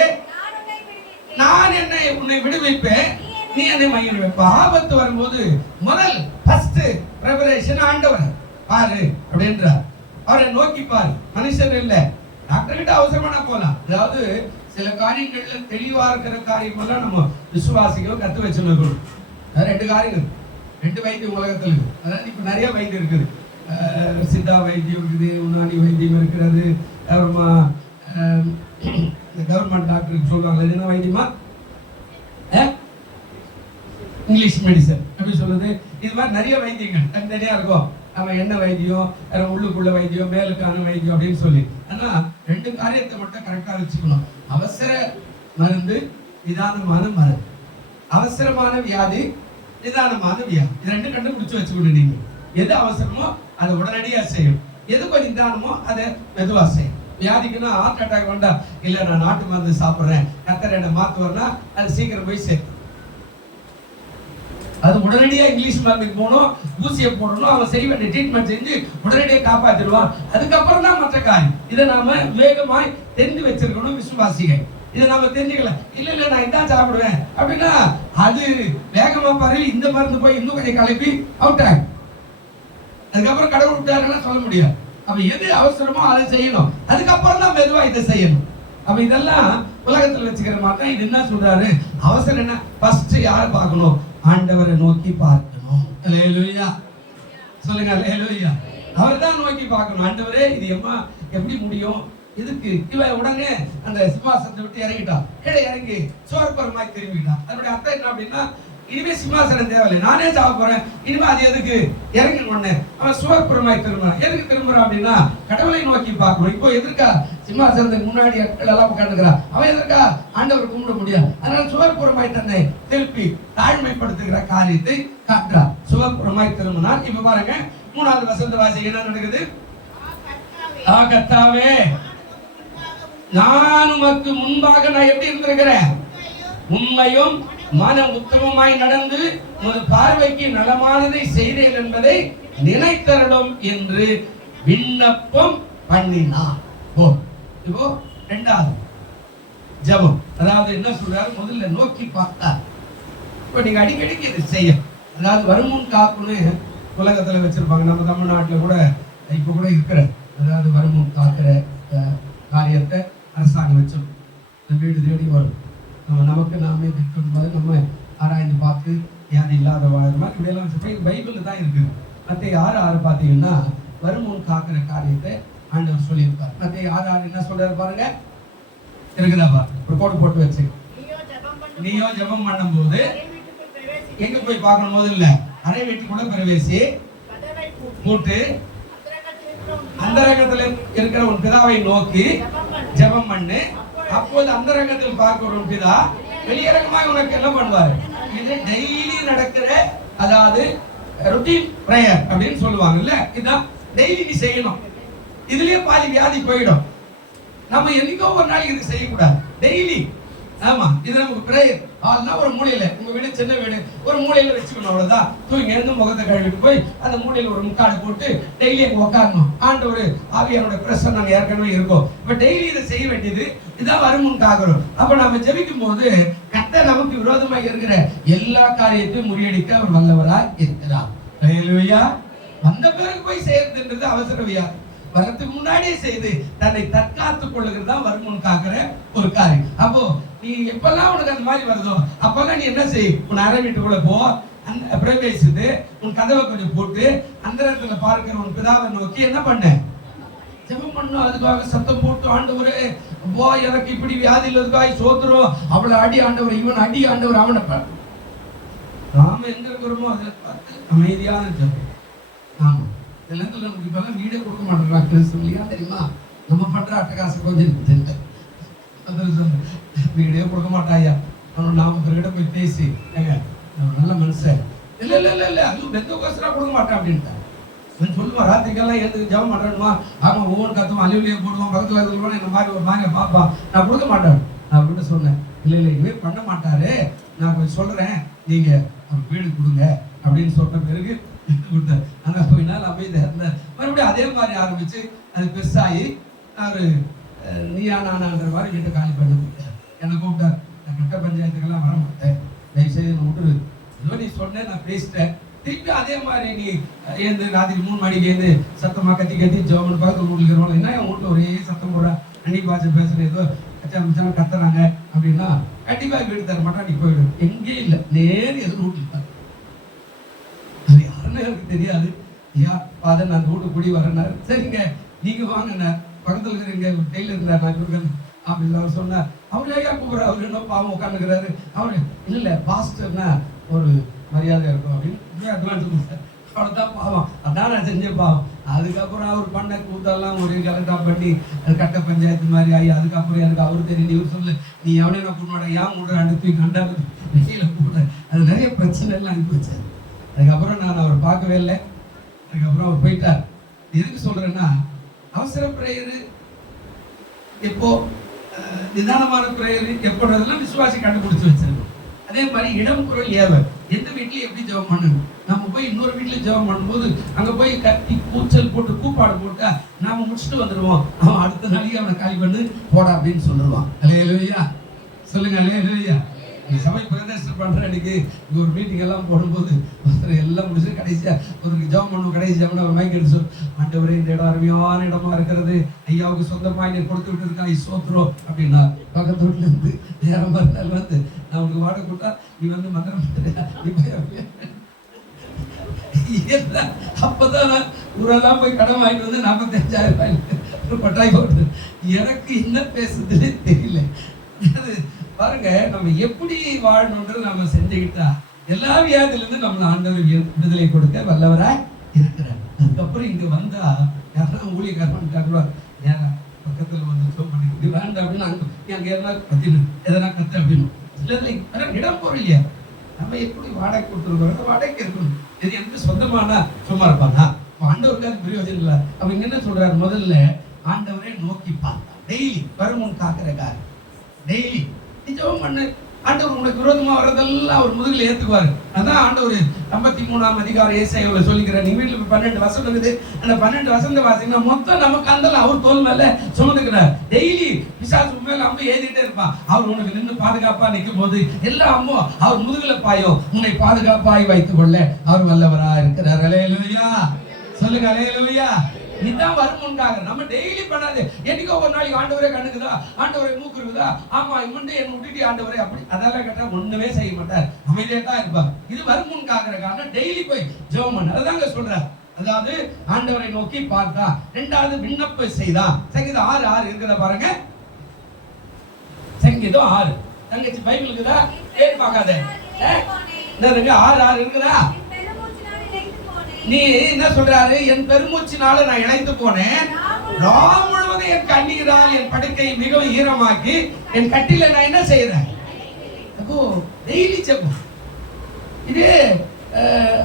நான் உன்னை விடுவிப்பேன், நீ என்னை மகிழ்விப்ப. ஆபத்து வரும்போது முதல் ஃபர்ஸ்ட் பிரிபரேஷன் ஆண்டவர் பாரு அப்படின்றார். அவரை நோக்கி பாரு. மனுஷன் இல்ல, டாக்டர் கிட்ட அவசரமான போலாம். அதாவது சில காரியங்கள்ல தெளிவா இருக்கிற காரியம் எல்லாம் நம்ம விசுவாசிகளும் கத்து வச்சுருக்கணும். அது 2 காரியங்கள், 2 வைத்தியம் உலகத்துல இருக்கு. அதாவது இப்ப நிறைய வைத்தியம் இருக்குது. சித்தா வைத்தியம் இருக்குது, உணானி வைத்தியம் இருக்கிறது. அப்புறமா கவர்மெண்ட் டாக்டருக்கு சொல்லுவாங்க இது என்ன வைத்தியமா, இங்கிலீஷ் மெடிசன் அப்படி சொல்லுது. இது மாதிரி நிறைய வைத்தியங்கள் தனித்தனியா இருக்கும். அவன் என்ன வைத்தியம், உள்ளுக்குள்ள வைத்தியம், மேலுக்கான வைத்தியம் அப்படின்னு சொல்லி. ஆனா 2 காரியத்தை மட்டும் கரெக்டா வச்சுக்கணும். அவசர மருந்து, நிதானமான மருந்து. அவசரமான வியாதி, நிதானமான வியாதி. இது 2 கண்டுபிடிச்சு வச்சுக்கணும். நீங்க எது அவசரமோ அதை உடனடியா செய்யும், எது கொஞ்சம் நிதானமோ அதை மெதுவா செய்யும். வியாதிக்குன்னா ஹார்ட் அட்டாக் வந்தா இல்ல நான் நாட்டு மருந்து சாப்பிட்றேன் கத்தர் என்ன மாத்துவர்னா அது சீக்கிரம் போய் சேர்த்து. அது உடனடியா இங்கிலீஷ் மருந்துக்கு போகணும், ஊசியை போடணும், அவன் செய்ய வேண்டிய ட்ரீட்மெண்ட் செஞ்சு உடனடியாக காப்பாற்றிடுவான். அதுக்கப்புறம் தான் மற்ற காரியம். இதை நாம வேகமாய் தெரிந்து வச்சிருக்கணும் விசுவாசிகள். இதை நாம தெரிஞ்சுக்கல, இல்ல நான் இதான் சாப்பிடுவேன் அப்படின்னா அது வேகமா பரவி இந்த மருந்து போய் இன்னும் கொஞ்சம் கலப்பி அவுட் ஆகும். அதுக்கப்புறம் கடவுள் விட்டாருன்னா சொல்ல முடியாது. அப்ப எது அவசரமோ அதை செய்யணும், அதுக்கப்புறம் தான் மெதுவா இதை செய்யணும். அப்ப இதெல்லாம் உலகத்துல வச்சுக்கிற மாதிரி. இது என்ன சொல்றாரு, அவசரம் என்ன, ஃபர்ஸ்ட் யாரை பார்க்கணும், ஆண்டவரை நோக்கி பார்க்கணும். அல்லேலூயா சொல்லுங்க, அல்லேலூயா. அவர் தான் நோக்கி பார்க்கணும். ஆண்டவரே இது எப்படி முடியும், இதுக்கு இவன் உடனே அந்த சிம்மாசனத்தை விட்டு இறங்கிட்டான், கீழே இறங்கி சோர்பரமாய் திரும்பிட்டான். அதனுடைய அர்த்தம் என்ன அப்படின்னா, இனிமே சிம்மாசனம் தேவையில்லை, நானே சாவ போறேன், இனிமே அது எதுக்கு இறங்கினோன்னு அவன் சோர்பரமாய் திரும்புறான். எதுக்கு திரும்புறான் அப்படின்னா கடவுளை நோக்கி பார்க்கணும். இப்போ எதிர்க்கா சிம்மாசனத்துக்கு முன்னாடி எல்லாம் உட்காந்துக்கிறான், அவன் எதற்கா ஆண்டவர் கும்பிட முடியாது. அதனால சுவர்புறமாய் தன்னை திருப்பி தாழ்மைப்படுத்துகிற காரியத்தை காட்டுறான். சுவர்புறமாய் திரும்பினான். இப்ப பாருங்க 3வது வசனத்தை வாசிக்க என்ன நடக்குது. கர்த்தாவே நான் உமக்கு முன்பாக நான் எப்படி இருந்திருக்கிறேன், உண்மையும் மன உத்தமமாய் நடந்து உமது பார்வைக்கு நலமானதை செய்தேன் என்பதை நினைத்தருளும் என்று விண்ணப்பம் பண்ணினான். இப்போ 2வது ஜெபம். அதாவது என்ன சொல்றாரு, முதல்ல நோக்கி பார்த்தார். இப்போ நீங்க அடிக்கடிக்கு இது செய்யும். அதாவது வருமுன் காப்புன்னு உலகத்துல வச்சிருப்பாங்க. நம்ம தமிழ்நாட்டில் கூட இப்ப கூட இருக்கிற, அதாவது வருமுன் காக்கிற காரியத்தை அரசாங்கம் வச்சிருக்கோம். வீடு தேடி வரும், நமக்கு நாமே விற்கும் போது நம்ம ஆராய்ந்து பார்த்து யாரும் இல்லாத வாழ்ற மாதிரி இப்படியெல்லாம் வச்சு பைபிள்ல தான் இருக்குது. மற்ற 6:6 பார்த்தீங்கன்னா வருமுன் காக்கிற காரியத்தை ஆண்டவர் சொல்லியிருப்பார். மற்ற 6:6 என்ன சொல்றாரு பாருங்க, இருக்குதாப்பா, ஒரு கோடு போட்டு வச்சு. நீயோ ஜெபம் பண்ணும் போது எங்க போய் பார்க்கணும், முதல்ல அறை வீட்டுக்குள்ள பிரவேசி, போட்டு அந்தரங்கத்துல இருக்கிற உன் பிதாவை நோக்கி ஜெபம் பண்ணு. அப்போது அந்தரங்கத்தில் பார்க்கிற உன் பிதா வெளியரங்கமாய் உனக்கு என்ன பண்ணுவாரு. இது டெய்லி நடக்கிற, அதாவது ரொட்டீன் பிரேயர் அப்படின்னு சொல்லுவாங்கல்ல, இதான் டெய்லி நீ செய்யணும். இதுலயே பாதி வியாதி போயிடும். நம்ம என்னைக்கோ ஒரு நாளைக்கு இது செய்யக்கூடாது, டெய்லி. ஆமா, இது நமக்கு பிரேயர். ஆள்னா ஒரு மூலையில, உங்க வீடு சின்ன வீடு, ஒரு மூலையில வச்சுக்கணும், அவ்வளவுதான். தூங்கி எழுந்து முகத்தை கழுவிட்டு போய் அந்த மூலையில ஒரு முக்காடு போட்டு டெய்லி அங்க உட்காரணும். ஆண்டவர் ஆவியானோட பிரசன்னம் நாங்க ஏற்கனவே இருக்கோம். இப்ப டெய்லி இதை செய்ய வேண்டியது. இதான் வருமுன் காக்கிறோம். அப்ப நம்ம ஜெபிக்கும் போது கர்த்தர் நமக்கு விரோதமாக இருக்கிற எல்லா காரியத்தையும் முறியடிக்க அவர் வல்லவரா இருக்கிறார். ஹல்லேலூயா. வந்த பிறகு போய் செய்யறதுன்றது அவசர வியாதி. வரத்துக்கு முன்னாடியே செய்து தன்னை தற்காத்துக் கொள்ளுகிறது தான் வருமுன் காக்கிற ஒரு காரியம். அப்போ நீ எப்பெல்லாம் உனக்கு அந்த மாதிரி வருதோ அப்பெல்லாம் நீ என்ன செய், உன் அறை வீட்டுக்குள்ள போ, அந்த பிரவேசித்து உன் கதவை கொஞ்சம் போட்டு அந்த இடத்துல பார்க்கிற உன் பிதாவை நோக்கி என்ன பண்ண, ஜெபம் பண்ணும். அதுக்காக சத்தம் போட்டு ஆண்டவரே எனக்கு இப்படி வியாதி இல்லதுக்காக சோத்துரும், அவளை அடி ஆண்டவர், இவன் அடி ஆண்டவர், அவனை நாம எங்க இருக்கிறோமோ அதை பார்த்து அமைதியான ஜெபம். ஆமா, எல்லாத்துல நமக்கு இப்பெல்லாம் வீடே கொடுக்க மாட்டேங்கிறாங்க சொல்லியா தெரியுமா, நம்ம பண்ற அட்டகாசம் கொஞ்சம் வீடே கொடுக்க மாட்டாயா, நாம ஒருகிட்ட போய் பேசி ஏங்க நல்ல மனுஷன் இல்ல இல்ல இல்ல இல்ல அதுவும் பெந்த கோசரா கொடுக்க மாட்டேன் அப்படின்ட்டு சொல்லுவான். ராத்திரிக்கெல்லாம் எழுந்து ஜெபம் பண்றேன்மா, ஆமா ஒவ்வொரு கத்தும் அலுவலியே போடுவான், பக்கத்துல இருக்கிறவங்க இந்த மாதிரி ஒரு மாதிரி பாப்பான், நான் கொடுக்க மாட்டேன் அப்படின்னு சொன்னேன். இல்ல இல்ல இதுவே பண்ண மாட்டாரு, நான் கொஞ்சம் சொல்றேன், நீங்க வீடு கொடுங்க அப்படின்னு சொன்ன பிறகு கொடுத்தாரு. ஆனா போய் நாள் அமைதியா இருந்தார். மறுபடியும் அதே மாதிரி ஆரம்பிச்சு அது பெருசாகி அவரு நீயா நானான்ற மாதிரி வீட்டை காலி பண்ணி கொடுத்தாரு. என்னை கூப்பிட்டார், நான் கட்ட பஞ்சாயத்துக்கெல்லாம் வர மாட்டேன், தயவுசெய்து விட்டுரு, இதோ நீ சொன்னேன், நான் பேசிட்டேன். திருப்பி அதே மாதிரி நீ ஏந்து ராத்திரி 3 மணிக்கு ஏந்து சத்தமா கத்தி கத்தி ஜோமன் பார்த்து வீட்டுல இருக்கிறவங்க என்ன என் வீட்டுல ஒரே சத்தம் போடுறா, அன்னைக்கு பாய்ச்சல் பேசுறேன், ஏதோ அச்சா மச்சான் கத்துறாங்க அப்படின்னா கண்டிப்பா வீடு தர மாட்டான், நீ போயிடு. எங்கேயும் இல்லை, நேர் எதிர் வீட்டுல தான். அது யாருன்னு எனக்கு தெரியாது. ஐயா ஃபாதர் நான் வீட்டு குடி வரேன்னாரு. சரிங்க நீங்க வாங்கினார், பக்கத்துல இருக்கிற டெய்லர் இருந்தார், நான் கொடுக்கணும் அப்படின்னு அவர் சொன்னார். அவர் ஐயா கூப்பிடுற, அவர் என்ன பாவம் உட்காந்துக்கிறாரு. அவரு இல்லை பாஸ்டர்னா ஒரு மரியாதை இருக்கும் அப்படின்னு அட்வான்ஸ் கொடுத்தார். அவ்வளோதான் பாவம், அதான் நான் செஞ்ச பாவம். அதுக்கப்புறம் அவர் பண்ண கூத்தெல்லாம் ஒரு கலெக்டாக பண்ணி அது கட்ட பஞ்சாயத்து மாதிரி ஆகி அதுக்கப்புறம் எனக்கு அவரு தெரியும். இவர் சொல்லு நீ எவனே நான் பொண்ணோட ஏன் மூட அனுப்பி கண்டாவது வெளியில கூட அது நிறைய பிரச்சனை எல்லாம் அனுப்பிச்சு. அதுக்கப்புறம் நான் அவர் பார்க்கவே இல்லை. அதுக்கப்புறம் அவர் போயிட்டார். எதுக்கு சொல்றேன்னா அவசர பிரேயரு எப்போ, நிதானமான பிரேயரு எப்போன்றதெல்லாம் விசுவாசி கண்டுபிடிச்சு வச்சிருக்கோம். அதே மாதிரி இடம் குரல் ஏவர், எந்த வீட்லயும் எப்படி ஜெபம் பண்ணணும். நம்ம போய் இன்னொரு வீட்டுல ஜெபம் பண்ணும்போது அங்க போய் கத்தி கூச்சல் போட்டு கூப்பாடு போட்டா நாம முடிச்சுட்டு வந்துடுவோம். அவன் அடுத்த நாளைக்கு அவனை காலி பண்ணு போடா அப்படின்னு சொல்லிடுவான். அல்லேலூயா சொல்லுங்க, அல்லேலூயா. நீ சபை பிரதேசம் பண்ற அன்னைக்கு இங்க ஒரு மீட்டிங் எல்லாம் போடும்போது எல்லாம் முடிச்சு கடைசியா ஒரு ஜெபம் பண்ணுவோம். கடைசி ஜெபம் ஒரு மைக் எடுத்து சொல், ஆண்டவரே இந்த இடம் அருமையான இடமா இருக்கிறது, ஐயாவுக்கு சொந்தமா நீ கொடுத்து விட்டு இருக்கா சோத்ரம் அப்படின்னா பக்கத்து வீட்டுல இருந்து நேரம் மறுநாள் வந்து நான் உனக்கு வாடகை கொடுத்தா நீ வந்து மந்திரம் நீ போய் அப்பதான் ஊரெல்லாம் போய் கடன் வாங்கிட்டு வந்து 45,000 ரூபாய் பட்டாய் போட்டு எனக்கு என்ன பேசுறதுன்னு தெரியல. பாருங்க நம்ம எப்படி வாழணும்ன்றது நம்ம செஞ்சுக்கிட்டா எல்லா வியாதியிலிருந்து நம்ம ஆண்டவர் விடுதலை கொடுக்க வல்லவராய் இருக்கிறார். அதுக்கப்புறம் இங்க வந்தா யாரா ஊழியக்காரன் ஏன் பக்கத்துல வந்து சோ பண்ணி வேண்டாம் அப்படின்னு அங்க எதனா கத்தினு எதனா கத்து அப்படின்னு இடம் போற இல்லையா. நம்ம எப்படி வாடகை கொடுத்துருக்கோம், வாடகைக்கு இருக்கணும். இது எனக்கு சொந்தமான சும்மா இருப்பாங்க ஆண்டவருக்கு அது பிரயோஜனம் இல்லை. அப்ப இங்க என்ன சொல்றாரு, முதல்ல ஆண்டவரை நோக்கி பார்த்தா டெய்லி வருமுன் காக்கிற கார் டெய்லி ஜெபம் பண்ணு. ஆண்டவர் உங்களுக்கு விரோதமா வர்றதெல்லாம் அவர் முதுகில் ஏத்துக்குவாரு. அதான் ஆண்டவர் 53ஆம் அதிகாரம் ஏசாயாவுல சொல்லிக்கிறார். நீங்க வீட்டுல 12 வசனம் இருக்குது, அந்த 12 வசனத்தை வாசிங்கன்னா மொத்தம் நமக்கு அந்த அவர் தோல் மேல சுமந்துக்கிறார். டெய்லி பிசாசு மேல அம்பு ஏறிட்டே இருப்பான். அவர் உனக்கு நின்று பாதுகாப்பா நிற்கும் போது எல்லா அம்மும் அவர் முதுகுல பாயும். உன்னை பாதுகாப்பாய் வைத்துக் கொள்ள அவர் வல்லவரா இருக்கிறார். அல்லேலூயா சொல்லுங்க, அல்லேலூயா. இதுதான் வருமுன்காக நம்ம டெய்லி பண்ணாது. என்னைக்கோ ஒரு நாளைக்கு ஆண்டவரே கண்ணுக்குதா, ஆண்டவரே மூக்கு இருக்குதா, ஆமா இவன் என்ன விட்டுட்டு ஆண்டவரே அப்படி அதெல்லாம் கேட்டா ஒண்ணுமே செய்ய மாட்டார், அமைதியா தான் இருப்பார். இது வருமுன்காகிற காரணம் டெய்லி போய் ஜெபம் பண்ண. அதாங்க சொல்றார். அதாவது ஆண்டவரை நோக்கி பார்த்தா, ரெண்டாவது விண்ணப்பம் செய்தா. சங்கீதம் 6:6 இருக்கிறத பாருங்க. சங்கீதம் 6 தங்கச்சி பைபிள் இருக்குதா பேர் பார்க்காத என்னங்க 6:6 இருக்குதா. நீ என்ன சொல்றாரு, என் பெருமூச்சினால நான் இழைத்து போனேன், ராம் முழுவதும் என் கண்ணீரால் என் படுக்கை மிகவும் ஈரமாக்கி என் கட்டில நான் என்ன செய்யறேன். அப்போ டெய்லி ஜெபம். இது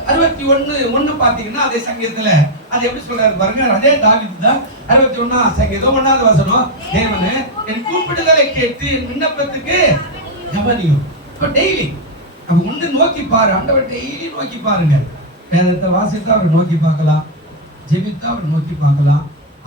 61:1 பாத்தீங்கன்னா அதே சங்கீதத்துல அது எப்படி சொல்றாரு பாருங்க. அதே தாவீது தான் 61ஆம் சங்கீதம் 1வது வசனம், தேவனே என் கூப்பிடுதலை கேட்டு என் விண்ணப்பத்துக்கு கவனியும். இப்போ டெய்லி அப்ப ஒண்ணு நோக்கி பாரு, ஆண்டவர் டெய்லி நோக்கி பாருங்க. வேதத்தை வாசித்தா அவரை நோக்கி பார்க்கலாம், ஜெபித்தா அவரை நோக்கி பார்க்கலாம்,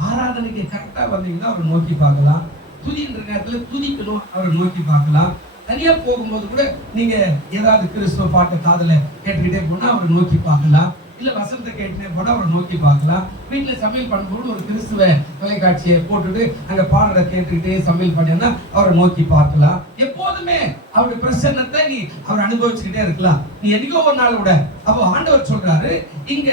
ஆராதனைக்கு கரெக்டா வந்தீங்கன்னா அவரை நோக்கி பார்க்கலாம், துதின்ற நேரத்துல துதிக்கணும் அவரை நோக்கி பார்க்கலாம். தனியா போகும்போது கூட நீங்க ஏதாவது கிறிஸ்துவ பாட்டை காதல கேட்டுக்கிட்டே போனா அவரை நோக்கி பார்க்கலாம். இல்ல வசனத்தை கேட்டுனே போனா அவரை நோக்கி பார்க்கலாம். வீட்டுல சமையல் பண்ணும்போது ஒரு கிறிஸ்துவ தொலைக்காட்சியை போட்டுட்டு அங்க பாடுறத கேட்டுக்கிட்டே சமையல் பண்ணினா அவரை நோக்கி பார்க்கலாம். எப்போதுமே அவருடைய பிரசன்னத்தை நீ அவர் அனுபவிச்சுக்கிட்டே இருக்கலாம். நீ என்னைக்கோ ஒரு நாள் விட. அப்போ ஆண்டவர் சொல்றாரு இங்க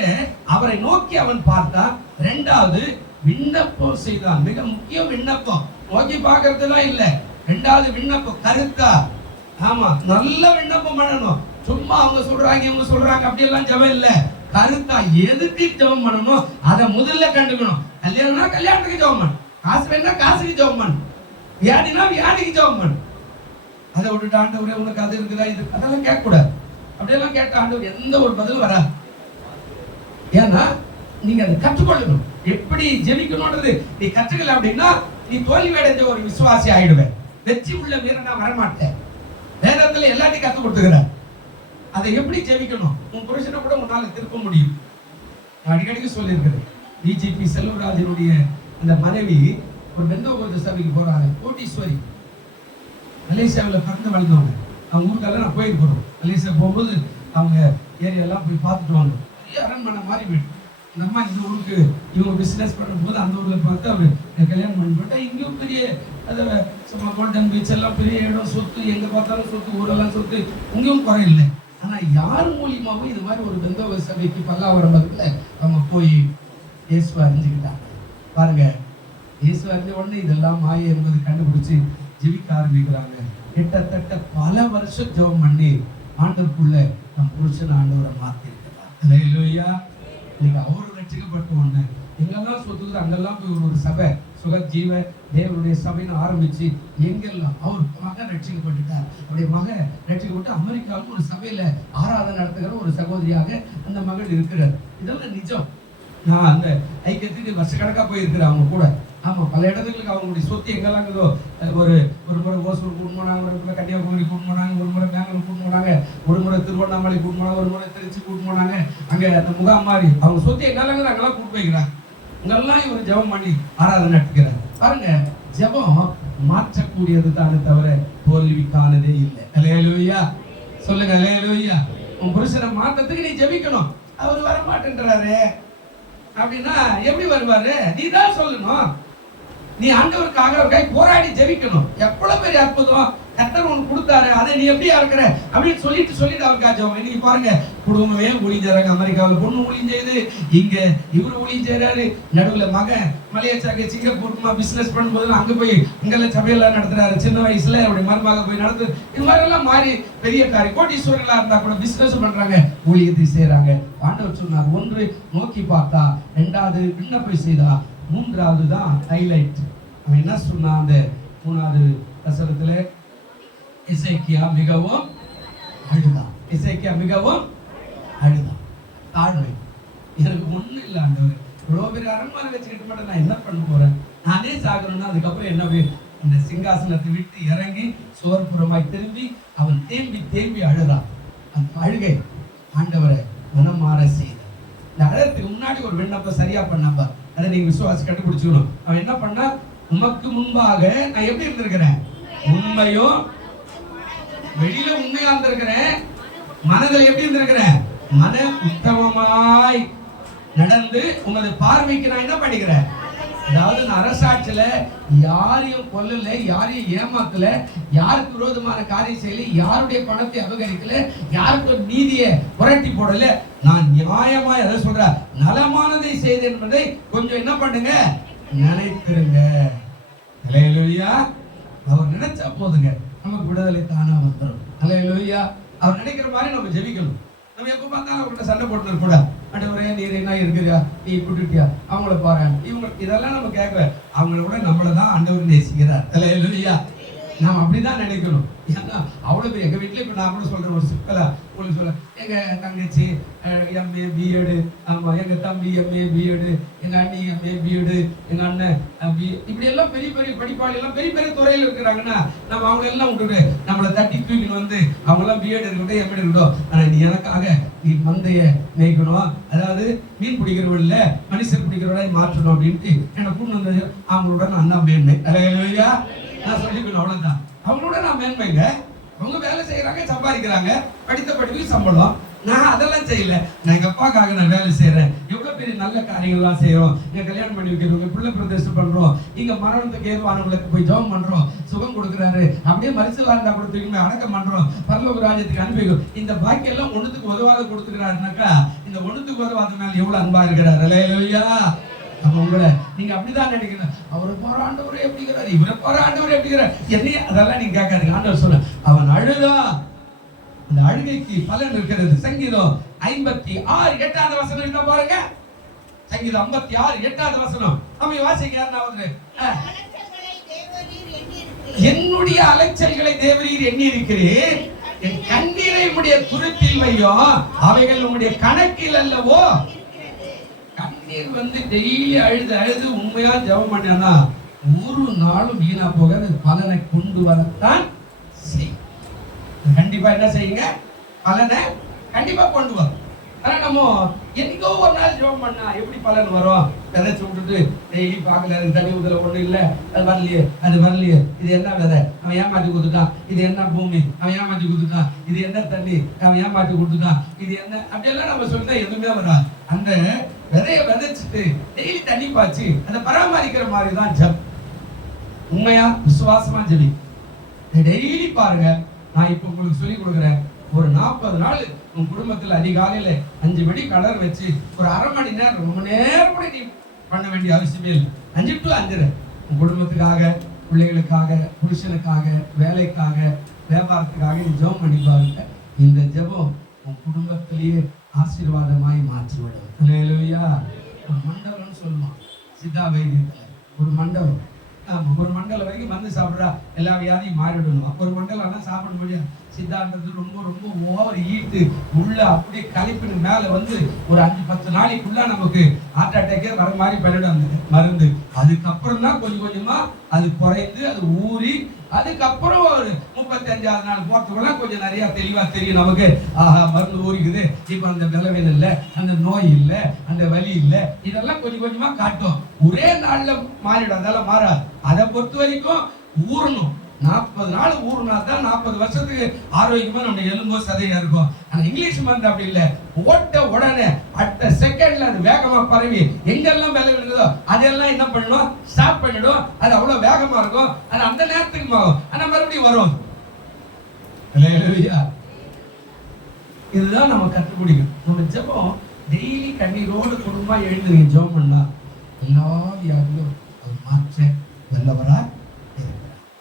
அவரை நோக்கி அவன் பார்த்தா. ரெண்டாவது விண்ணப்பம் செய்தான். மிக முக்கியம் விண்ணப்பம். நோக்கி பார்க்கறதுலாம் இல்ல. ரெண்டாவது விண்ணப்பம் கருத்தா. ஆமா நல்ல விண்ணப்பம் பண்ணணும். சும்மா அவங்க சொல்றாங்க இவங்க சொல்றாங்க அப்படி எல்லாம் ஜெபம் இல்ல. கருத்தா எதுக்கு ஜெபம் பண்ணணும் அதை முதல்ல கண்டுக்கணும். கல்யாணம்னா கல்யாணத்துக்கு ஜெபம் பண்ணு, காசு வேணா காசுக்கு ஜெபம் பண்ணு, வியாதினா வியாதிக்கு ஜெபம் பண்ணு. அதை விட்டுட்டு ஆண்டவரே உனக்கு அது இருக்குதா இது அதெல்லாம் கேட்க கூடாது. அப்படியெல்லாம் கேட்ட ஆண்டவர் எந்த ஒரு பதிலும் வராது. ஏன்னா நீங்க அதை கற்றுக்கொள்ளணும். எப்படி ஜெபிக்கணும்ன்றது நீ கற்றுக்கல அப்படின்னா நீ தோல்வி அடைஞ்ச ஒரு விசுவாசி ஆயிடுவேன். வெற்றி உள்ள வீரனா வரமாட்டேன். வேதத்துல எல்லாத்தையும் கத்து கொடுத்துக்கிற அதை எப்படி ஜெபிக்கணும். உன் புருஷனை கூட உன்னால திருப்ப முடியும். அடிக்கடிக்கு சொல்லியிருக்கிறேன். டிஜிபி செல்வராஜனுடைய அந்த மனைவி ஒரு பெந்தோகோஸ்து சபைக்கு போறாங்க. கோட்டீஸ்வரி, மலேசியாவில் பிறந்து வளர்ந்தவங்க. அவங்க ஊருக்கெல்லாம் நான் போயிருக்கிறோம். மலேசியா போகும்போது அவங்க ஏரியாலாம் போய் பார்த்துட்டு வாங்க. பெரிய அரண்மனை மாதிரி வீடு. இந்த அம்மா இந்த ஊருக்கு இவங்க பிசினஸ் பண்ணும்போது அந்த ஊர்ல பார்த்து அவரு கல்யாணம் பண்ணி போட்டா இங்கேயும் பெரிய அதை சும்மா கோல்டன் பீச் எல்லாம் பெரிய இடம், சொத்து எங்க பார்த்தாலும் சொத்து, ஊரெல்லாம் சொத்து, இங்கேயும் குறை இல்லை. ஆனா யார் மூலியமாவும் இது மாதிரி ஒரு பெந்தோக சபைக்கு பல்லாவரம் பக்கத்துல அவங்க போய் இயேசுவை அறிஞ்சுக்கிட்டாங்க. பாருங்க, இயேசு அறிஞ்ச உடனே இதெல்லாம் மாயை என்பது கண்டுபிடிச்சு ஜெபிக்க ஆரம்பிக்கிறாங்க. கிட்டத்தட்ட பல வருஷம் ஜெபம் பண்ணி ஆண்டவருக்குள்ள நம் புருஷன் ஆண்டவரை மாத்திருக்கிறார். அல்லேலூயா. இன்னைக்கு அவரு ரட்சிக்கப்பட்ட உடனே எங்கெல்லாம் சொத்துக்குது அங்கெல்லாம் போய் ஒரு சபை சுக ஜீவ தேவனுடைய சபைன்னு ஆரம்பிச்சு எங்கெல்லாம் அவர் மகன் ரட்சிக்கப்பட்டுட்டார். அவருடைய மகன் ரட்சிக்கப்பட்டு அமெரிக்காவுக்கு ஒரு சபையில ஆராதனை நடத்துகிற ஒரு சகோதரியாக அந்த மகள் இருக்கிறார். இதெல்லாம் நிஜம். நான் அந்த ஐக்கியத்துக்கு வருஷக்கணக்கா போயிருக்கிறேன் அவங்க கூட. ஆமா, பல இடத்துக்கு அவங்களுடைய சொத்து எங்கெல்லாம் இருக்குதோ, ஒரு முறை ஓசூர் கூட்டு போனாங்க, ஒரு முறை கன்னியாகுமரி கூட்டு போனாங்க, ஒரு முறை பெங்களூர் கூட்டு போனாங்க, ஒரு முறை திருவண்ணாமலை கூட்டு போனாங்க, ஒரு முறை திருச்சி கூட்டு போனாங்க. அங்க அந்த முகாம் மாதிரி அவங்க சொத்து எங்கெல்லாம் அங்கெல்லாம் கூட்டு போய்க்கிறாங்க. அங்கெல்லாம் இவர் ஜெபம் பண்ணி ஆராதனை நடத்துகிறார். பாருங்க, ஜெபம் மாற்றக்கூடியது தானே தவிர தோல்விக்கானதே இல்லை. அல்லேலூயா. சொல்லுங்க அல்லேலூயா. உன் புருஷனை மாற்றத்துக்கு நீ ஜெபிக்கணும். அவர் வர மாட்டேன்றாரு அப்படின்னா எப்படி வருவாரு? நீ தான் சொல்லணும். நீ ஆண்டவருக்காக போராடி ஜெபிக்கணும். எவ்வளவு பெரிய அற்புதம் கர்த்தர் உனக்கு கொடுத்தாரு, அதை நீ எப்படியா இருக்கிற அப்படின்னு சொல்லிட்டு அவருக்காக ஜெபம். இன்னைக்கு பாருங்க, குடும்பமே ஊழியறாங்க. அமெரிக்காவில் பொண்ணு ஊழியம் செய்யுது, இங்க இவரு ஊழியம் செய்யறாரு, நடுவுல மகன் மலேசியாக்கு சிங்கப்பூர் பிசினஸ் பண்ணும்போது அங்க போய் இங்கெல்லாம் சபையெல்லாம் நடத்துறாரு. சின்ன வயசுல அவருடைய மருமக போய் நடத்து. இது மாதிரி எல்லாம் மாறி பெரிய காரியம் கோட்டீஸ்வரர்களா இருந்தா கூட பிசினஸ் பண்றாங்க, ஊழியத்தை செய்யறாங்க. ஆண்டவர் சொன்னார், ஒன்று நோக்கி பார்த்தா, ரெண்டாவது விண்ணப்பை செய்தா, மூன்றாவது தான் ஹைலைட். அவன் என்ன சொன்னா அந்த 3வது வசனத்துல, எசேக்கியா மிகவும் அழுதான். எசேக்கியா மிகவும் அழுதான். தாழ்மை. எனக்கு ஒண்ணும் இல்லை ஆண்டவர், இவ்வளவு பெரிய அரண்மனை வச்சுக்கிட்டு மட்டும் நான் என்ன பண்ண போறேன்? நானே சாகணும்னா அதுக்கப்புறம் என்ன? இந்த சிங்காசனத்தை விட்டு இறங்கி சோர்புறமாய் திரும்பி அவன் தேம்பி அழுதான். அந்த அழுகை ஆண்டவரை மனம் மாற செய்த. இந்த அழகத்துக்கு முன்னாடி ஒரு விண்ணப்பம் சரியா பண்ணாம அதை நீங்க விசுவாசி கண்டுபிடிச்சுக்கணும். அவன் என்ன பண்ணா, உமக்கு முன்பாக நான் எப்படி இருந்திருக்கிறேன்? உண்மையும் வெளியில உண்மையா இருந்திருக்கிறேன், மனதில் எப்படி இருந்திருக்கிறேன்? மன உத்தமமாய் நடந்து உமது பார்வைக்கு நான் என்ன பண்ணிக்கிறேன்? அதாவது நான் அரசாட்சியில யாரையும் கொல்லல, யாரையும் ஏமாத்தல, யாருக்கு விரோதமான காரியம் செய்யல, யாருடைய பணத்தை அபகரிக்கல, யாருக்கு நீதியை புரட்டி போடல. நான் நியாயமா எதை சொல்ற நலமானதை செய்தேன் என்பதை கொஞ்சம் என்ன பண்ணுங்க, நினைத்திருங்க. அல்லேலூயா. அவர் நினைச்சா போதுங்க, நமக்கு விடுதலை தானா வந்துடும். அல்லேலூயா. அவர் நினைக்கிற மாதிரி நம்ம ஜெபிக்கணும். நம்ம எப்ப பார்த்தாலும் அவங்கள்ட்ட சண்டை போட்டு கூட, ஆண்டவரே நீர் என்ன இருக்கிறியா, நீ கூட்டிட்டியா, அவங்கள பாரு, இவங்க இதெல்லாம் நம்ம கேட்க, அவங்கள விட நம்மளை தான் ஆண்டவர் நேசிக்கிறார். அல்லேலூயா. நாம் அப்படிதான் நினைக்கணும். ஏன்னா அவ்வளவு எங்க வீட்டுல இப்ப நான் கூட சொல்றேன் ஒரு சிக்கலா உங்களுக்கு சொல்ல, எங்க தங்கச்சி எம்ஏ பிஎடு, ஆமா எங்க தம்பி எம்ஏ பிஎடு, எங்க அண்ணி எம்ஏ பிஎடு, எங்க அண்ணன் இப்படி எல்லாம் பெரிய பெரிய படிப்பாளி எல்லாம் பெரிய பெரிய துறையில இருக்கிறாங்கன்னா நம்ம அவங்க எல்லாம் விட்டுட்டு நம்மளை தட்டி தூக்கின்னு வந்து அவங்க எல்லாம் பிஎட் இருக்கட்டும் எம்ஏ இருக்கட்டும், ஆனா நீ எனக்காக நீ மந்தைய மேய்க்கணும், அதாவது மீன் பிடிக்கிறவள் இல்ல மனுஷர் பிடிக்கிறவளை மாற்றணும் அப்படின்ட்டு என்னை கூட்டு வந்தது. அவங்களோட நான் தான் மேன்மை. அல்லேலூயா. நான் சொல்லிக்கணும், அவ்வளவுதான். அவங்களோட நான் மேன்மைங்க. அவங்க வேலை செய்யறாங்க, சம்பாதிக்கிறாங்க, படித்த படிப்புக்கு சம்பளம். நான் அதெல்லாம் செய்யல, நான் எங்க அப்பாக்காக நான் வேலை செய்யறேன். எவ்வளவு பெரிய நல்ல காரியங்கள்லாம் செய்யறோம். இங்க கல்யாணம் பண்ணி வைக்கிறவங்க, பிள்ளை பிரதேசம் பண்றோம், இங்க மரணத்துக்கு ஏதுவானவங்களுக்கு போய் ஜெபம் பண்றோம், சுகம் கொடுக்குறாரு, அப்படியே மரிசலா இருந்தா கூட தூக்கி அடக்கம் பண்றோம், பரலோக ராஜ்யத்துக்கு அனுப்பி வைக்கிறோம். இந்த பாக்கி எல்லாம் ஒண்ணுத்துக்கு உதவாத கொடுத்துக்கிறாருனாக்கா இந்த ஒண்ணுத்துக்கு உதவாத மேல எவ்வளவு அன்பா இருக்கிறார். அல்லேலூயா. நம்ம உங்களை நீங்க அப்படிதான் நினைக்கணும், அவரை போராண்டவரே எப்படிங்கிறார், இவரை போராண்டவரே எப்படிங்கிறார், என்னைய அதெல்லாம் நீங்க கேட்காதீங்க. ஆண்டவர் சொல்ல, அவன் அழுதா, அந்த அழுகைக்கு பலன் இருக்கிறது. சங்கீதம் 56:8 வசனம் என்ன பாருங்க. சங்கீதம் 56:8 வசனம் நம்ம வாசிங்க. யாருனாவது என்னுடைய அலைச்சல்களை தேவரீர் எண்ணி இருக்கிறீர், என் கண்ணீரை உடைய துருத்தில் வையும், அவைகள் உடைய கணக்கில் அல்லவோ. கண்ணீர் வந்து டெய்லி அழுது உண்மையா ஜெபம் பண்ணா ஒரு நாளும் வீணா போகாது, பலனை கொண்டு வரத்தான் செய்யும். கண்டிப்பா என்ன செய்யுங்க, பலனை கண்டிப்பா கொண்டு வரும். ஆனா நம்ம என்னைக்கோ ஒரு நாள் ஜெபம் பண்ணா எப்படி பலன் வரும்? விதைச்சு விட்டுட்டு டெய்லி பார்க்கல, தண்ணி ஊதல ஒண்ணு இல்ல, அது வரலையே, இது என்ன விதை, அவன் ஏமாத்தி கொடுத்துட்டான், இது என்ன பூமி, அவன் ஏமாத்தி கொடுத்துட்டான், இது என்ன தண்ணி, அவன் ஏமாத்தி கொடுத்துட்டான், இது என்ன, அப்படியெல்லாம் நம்ம சொல்லிட்டா எதுவுமே வராது. அந்த விதைய விதைச்சிட்டு டெய்லி தண்ணி பாய்ச்சி அதை பராமரிக்கிற மாதிரி தான் ஜெபம். உண்மையா விசுவாசமா ஜெபி. டெய்லி பாருங்க, நான் இப்ப உங்களுக்கு சொல்லி கொடுக்குறேன். ஒரு 40 நாள் உன் குடும்பத்துல அதிகாலையில 5 மணி கலர் வச்சு ஒரு அரை மணி நேரம், ரொம்ப நேரம் கூட நீ பண்ண வேண்டிய அவசியமே இல்லை. 5 to 5 உன் குடும்பத்துக்காக, பிள்ளைகளுக்காக, புருஷனுக்காக, வேலைக்காக, வியாபாரத்துக்காக நீ ஜெபம் பண்ணி பாருங்க. இந்த ஜெபம் உன் குடும்பத்திலேயே ஆசீர்வாதமாய் மாற்றிவிடும். அல்லேலூயா. ஒரு மண்டலம்னு சொல்லுவான் சித்தா வைத்தியத்துல, ஒரு மண்டலம். ஒரு மண்டலம் வரைக்கும் மருந்து சாப்பிட்றா எல்லா வியாதியும் மாறிவிடணும். ஒரு மண்டலம் ஆனால் சாப்பிட முடியாது. சித்தான்றது ரொம்ப ரொம்ப ஓவர் ஈட்டு உள்ள அப்படியே கழிப்பின் மேலே வந்து ஒரு 5-10 நாளைக்குள்ள நமக்கு ஹார்ட் அட்டாக்கே வர மாதிரி பண்ணிடும் அந்த மருந்து. அதுக்கப்புறம் தான் கொஞ்சம் கொஞ்சமா அது குறைந்து அது ஊறி அதுக்கப்புறம் ஒரு 35வது நாள் போறதுக்குள்ள கொஞ்சம் நிறைய தெளிவா தெரியும் நமக்கு. ஆஹா, மருந்து ஊறிக்குது, இப்ப அந்த விளைவில் இல்லை, அந்த நோய் இல்லை, அந்த வலி இல்லை, இதெல்லாம் கொஞ்சம் கொஞ்சமா காட்டும். ஒரே நாள்ல மாறிடும், அதெல்லாம் மாறாது. அதை பொறுத்த வரைக்கும் ஊறணும். 40 நாள் ஊறினா தான் 40 வருஷத்துக்கு ஆரோக்கியமா நம்ம எலும்போ சதையா இருக்கும். ஆனா இங்கிலீஷ் மருந்து அப்படி இல்லை. ஓட்ட உடனே அடுத்த செகண்ட்ல அது வேகமா பரவி எங்கெல்லாம் வேலை விழுந்ததோ அதெல்லாம் என்ன பண்ணணும், ஸ்டாப் பண்ணிடும். அது அவ்வளவு வேகமா இருக்கும். அது அந்த நேரத்துக்கு மாறும், ஆனா மறுபடியும் வரும். இதுதான் நம்ம கற்றுப்பிடிக்கும். நம்ம ஜெபம் டெய்லி கண்ணீரோடு குடும்பமா எழுந்து நீங்க ஜெபம் பண்ணா எல்லா வியாதியும் அது மாற்ற நல்லவரா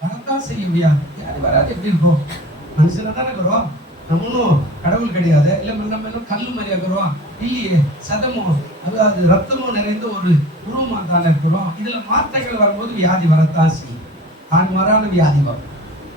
வரத்தான் செய்யும். வியாதி வராது எப்படி இருக்கும்? மனுஷனா தானே இருக்கிறோம். நம்மளும் கடவுள் கிடையாது. இல்லை நம்ம இன்னும் கல்லு மாதிரியா இருக்கிறோம் இல்லையே. சதமும் அதாவது ரத்தமும் நிறைந்த ஒரு உருவமா தானே இருக்கிறோம். இதுல மாற்றங்கள் வரும்போது வியாதி வரத்தான் செய்யும். தாறுமாறான வியாதி வரும்.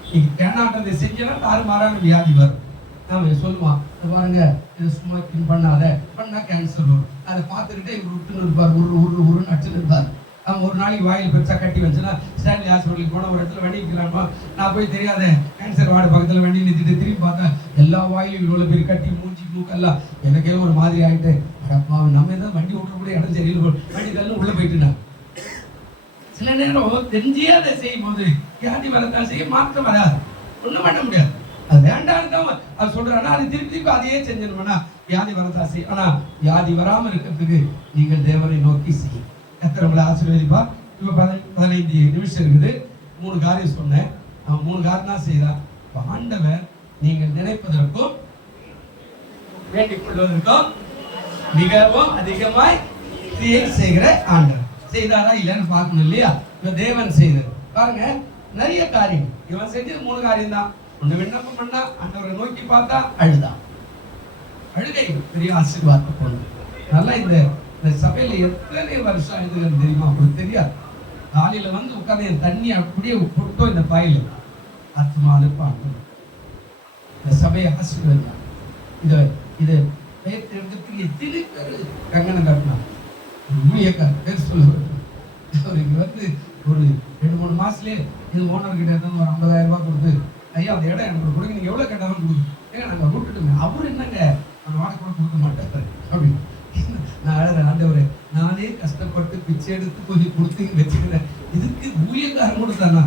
நீங்க கேனாட்டதை செஞ்சா தாறுமாறான வியாதி வரும். நாம சொல்லுவான், பாருங்க இது ஸ்மோக்கிங் பண்ணாத, பண்ணா கேன்சர் வரும். அதை பார்த்துக்கிட்டே இவர் விட்டுன்னு இருப்பார், உருன்னு அடிச்சுன்னு இருப்பார். அவன் ஒரு நாளைக்கு வாயில் பெருசா கட்டி வச்சுன்னா ஸ்டான்லி ஹாஸ்பிட்டலுக்கு போன ஒரு இடத்துல வண்டி நிற்கிறாமா, நான் போய் தெரியாத கேன்சர் வார்டு பக்கத்தில் வண்டி நிறுத்திட்டு திரும்பி பார்த்தா எல்லா வாயிலும் இவ்வளோ பேர் கட்டி மூஞ்சி மூக்கெல்லாம் எனக்கே ஒரு மாதிரி ஆகிட்டு, அடப்பா நம்ம ஏதாவது வண்டி ஓட்டக்கூடிய இடம் சரியில்லை, வண்டி தள்ளு உள்ளே போயிட்டுனா. சில நேரம் தெரிஞ்சே அதை செய்யும் போது வியாதி வரத்தான் செய்ய, மாற்றம் வராது, ஒன்றும் பண்ண முடியாது. அது வேண்டாம் தான் அது சொல்றானா, அது திருப்பி அதையே செஞ்சிடணும்னா வியாதி வரத்தான் செய்யும். ஆனா வியாதி வராமல் இருக்கிறதுக்கு நீங்கள் தேவனை நோக்கி செய்யும். எத்தனை ஆசீர்வதிப்பா. இப்ப 15 நிமிஷம் இருக்குது. 3 காரியம் சொன்னேன். அவன் 3 காரியம் தான் செய்தான். ஆண்டவர் நீங்கள் நினைப்பதற்கும் வேண்டிக் கொள்வதற்கும் மிகவும் அதிகமாய் கிரியை செய்கிற ஆண்டவர். செய்தாரா இல்லைன்னு பார்க்கணும் இல்லையா? இப்ப தேவன் செய்தார் பாருங்க. நிறைய காரியம் இவன் செஞ்சது 3 காரியம் தான். ஒன்று விண்ணப்பம் பண்ணா, ஆண்டவரை நோக்கி பார்த்தா, அழுதான். அழுகை பெரிய ஆசீர்வாதத்தை கொண்டு. நல்லா இந்த சபையில எத்தனை வருஷம் எழுதுகிறது தெரியுமா? உங்களுக்கு தெரியாது. காலையில வந்து உட்காந்து என் தண்ணி அப்படியே கொடுத்தோம் இந்த பாயில ஆத்மானுப்பாங்க. இந்த சபையை ஆசீர்வாதம். இதை பெயர் எடுக்கிறதுக்கு எத்தனை பேர் கங்கணம் காட்டினாங்க. ஊழியக்கார பேர் சொல்ல இங்க வந்து ஒரு 2-3 மாசத்துலேயே இது ஓனர் கிட்ட இருந்து ஒரு 50,000 ரூபாய் கொடுத்து, ஐயா அந்த இடம் எனக்கு கொடுங்க, நீங்க எவ்வளவு கேட்டாலும் கொடுங்க, ஏங்க நாங்க விட்டுட்டுங்க. அவரு என்னங்க அந்த வாடகை கூட கொடுக்க மாட்டாரு அப்படின்னு. நான் அழகிறேன், ஆண்டவரே நானே கஷ்டப்பட்டு பிச்சை எடுத்து கொஞ்சம் கொடுத்து வச்சுக்கிறேன், இதுக்கு ஊழியக்காரன் கொடுத்தானா?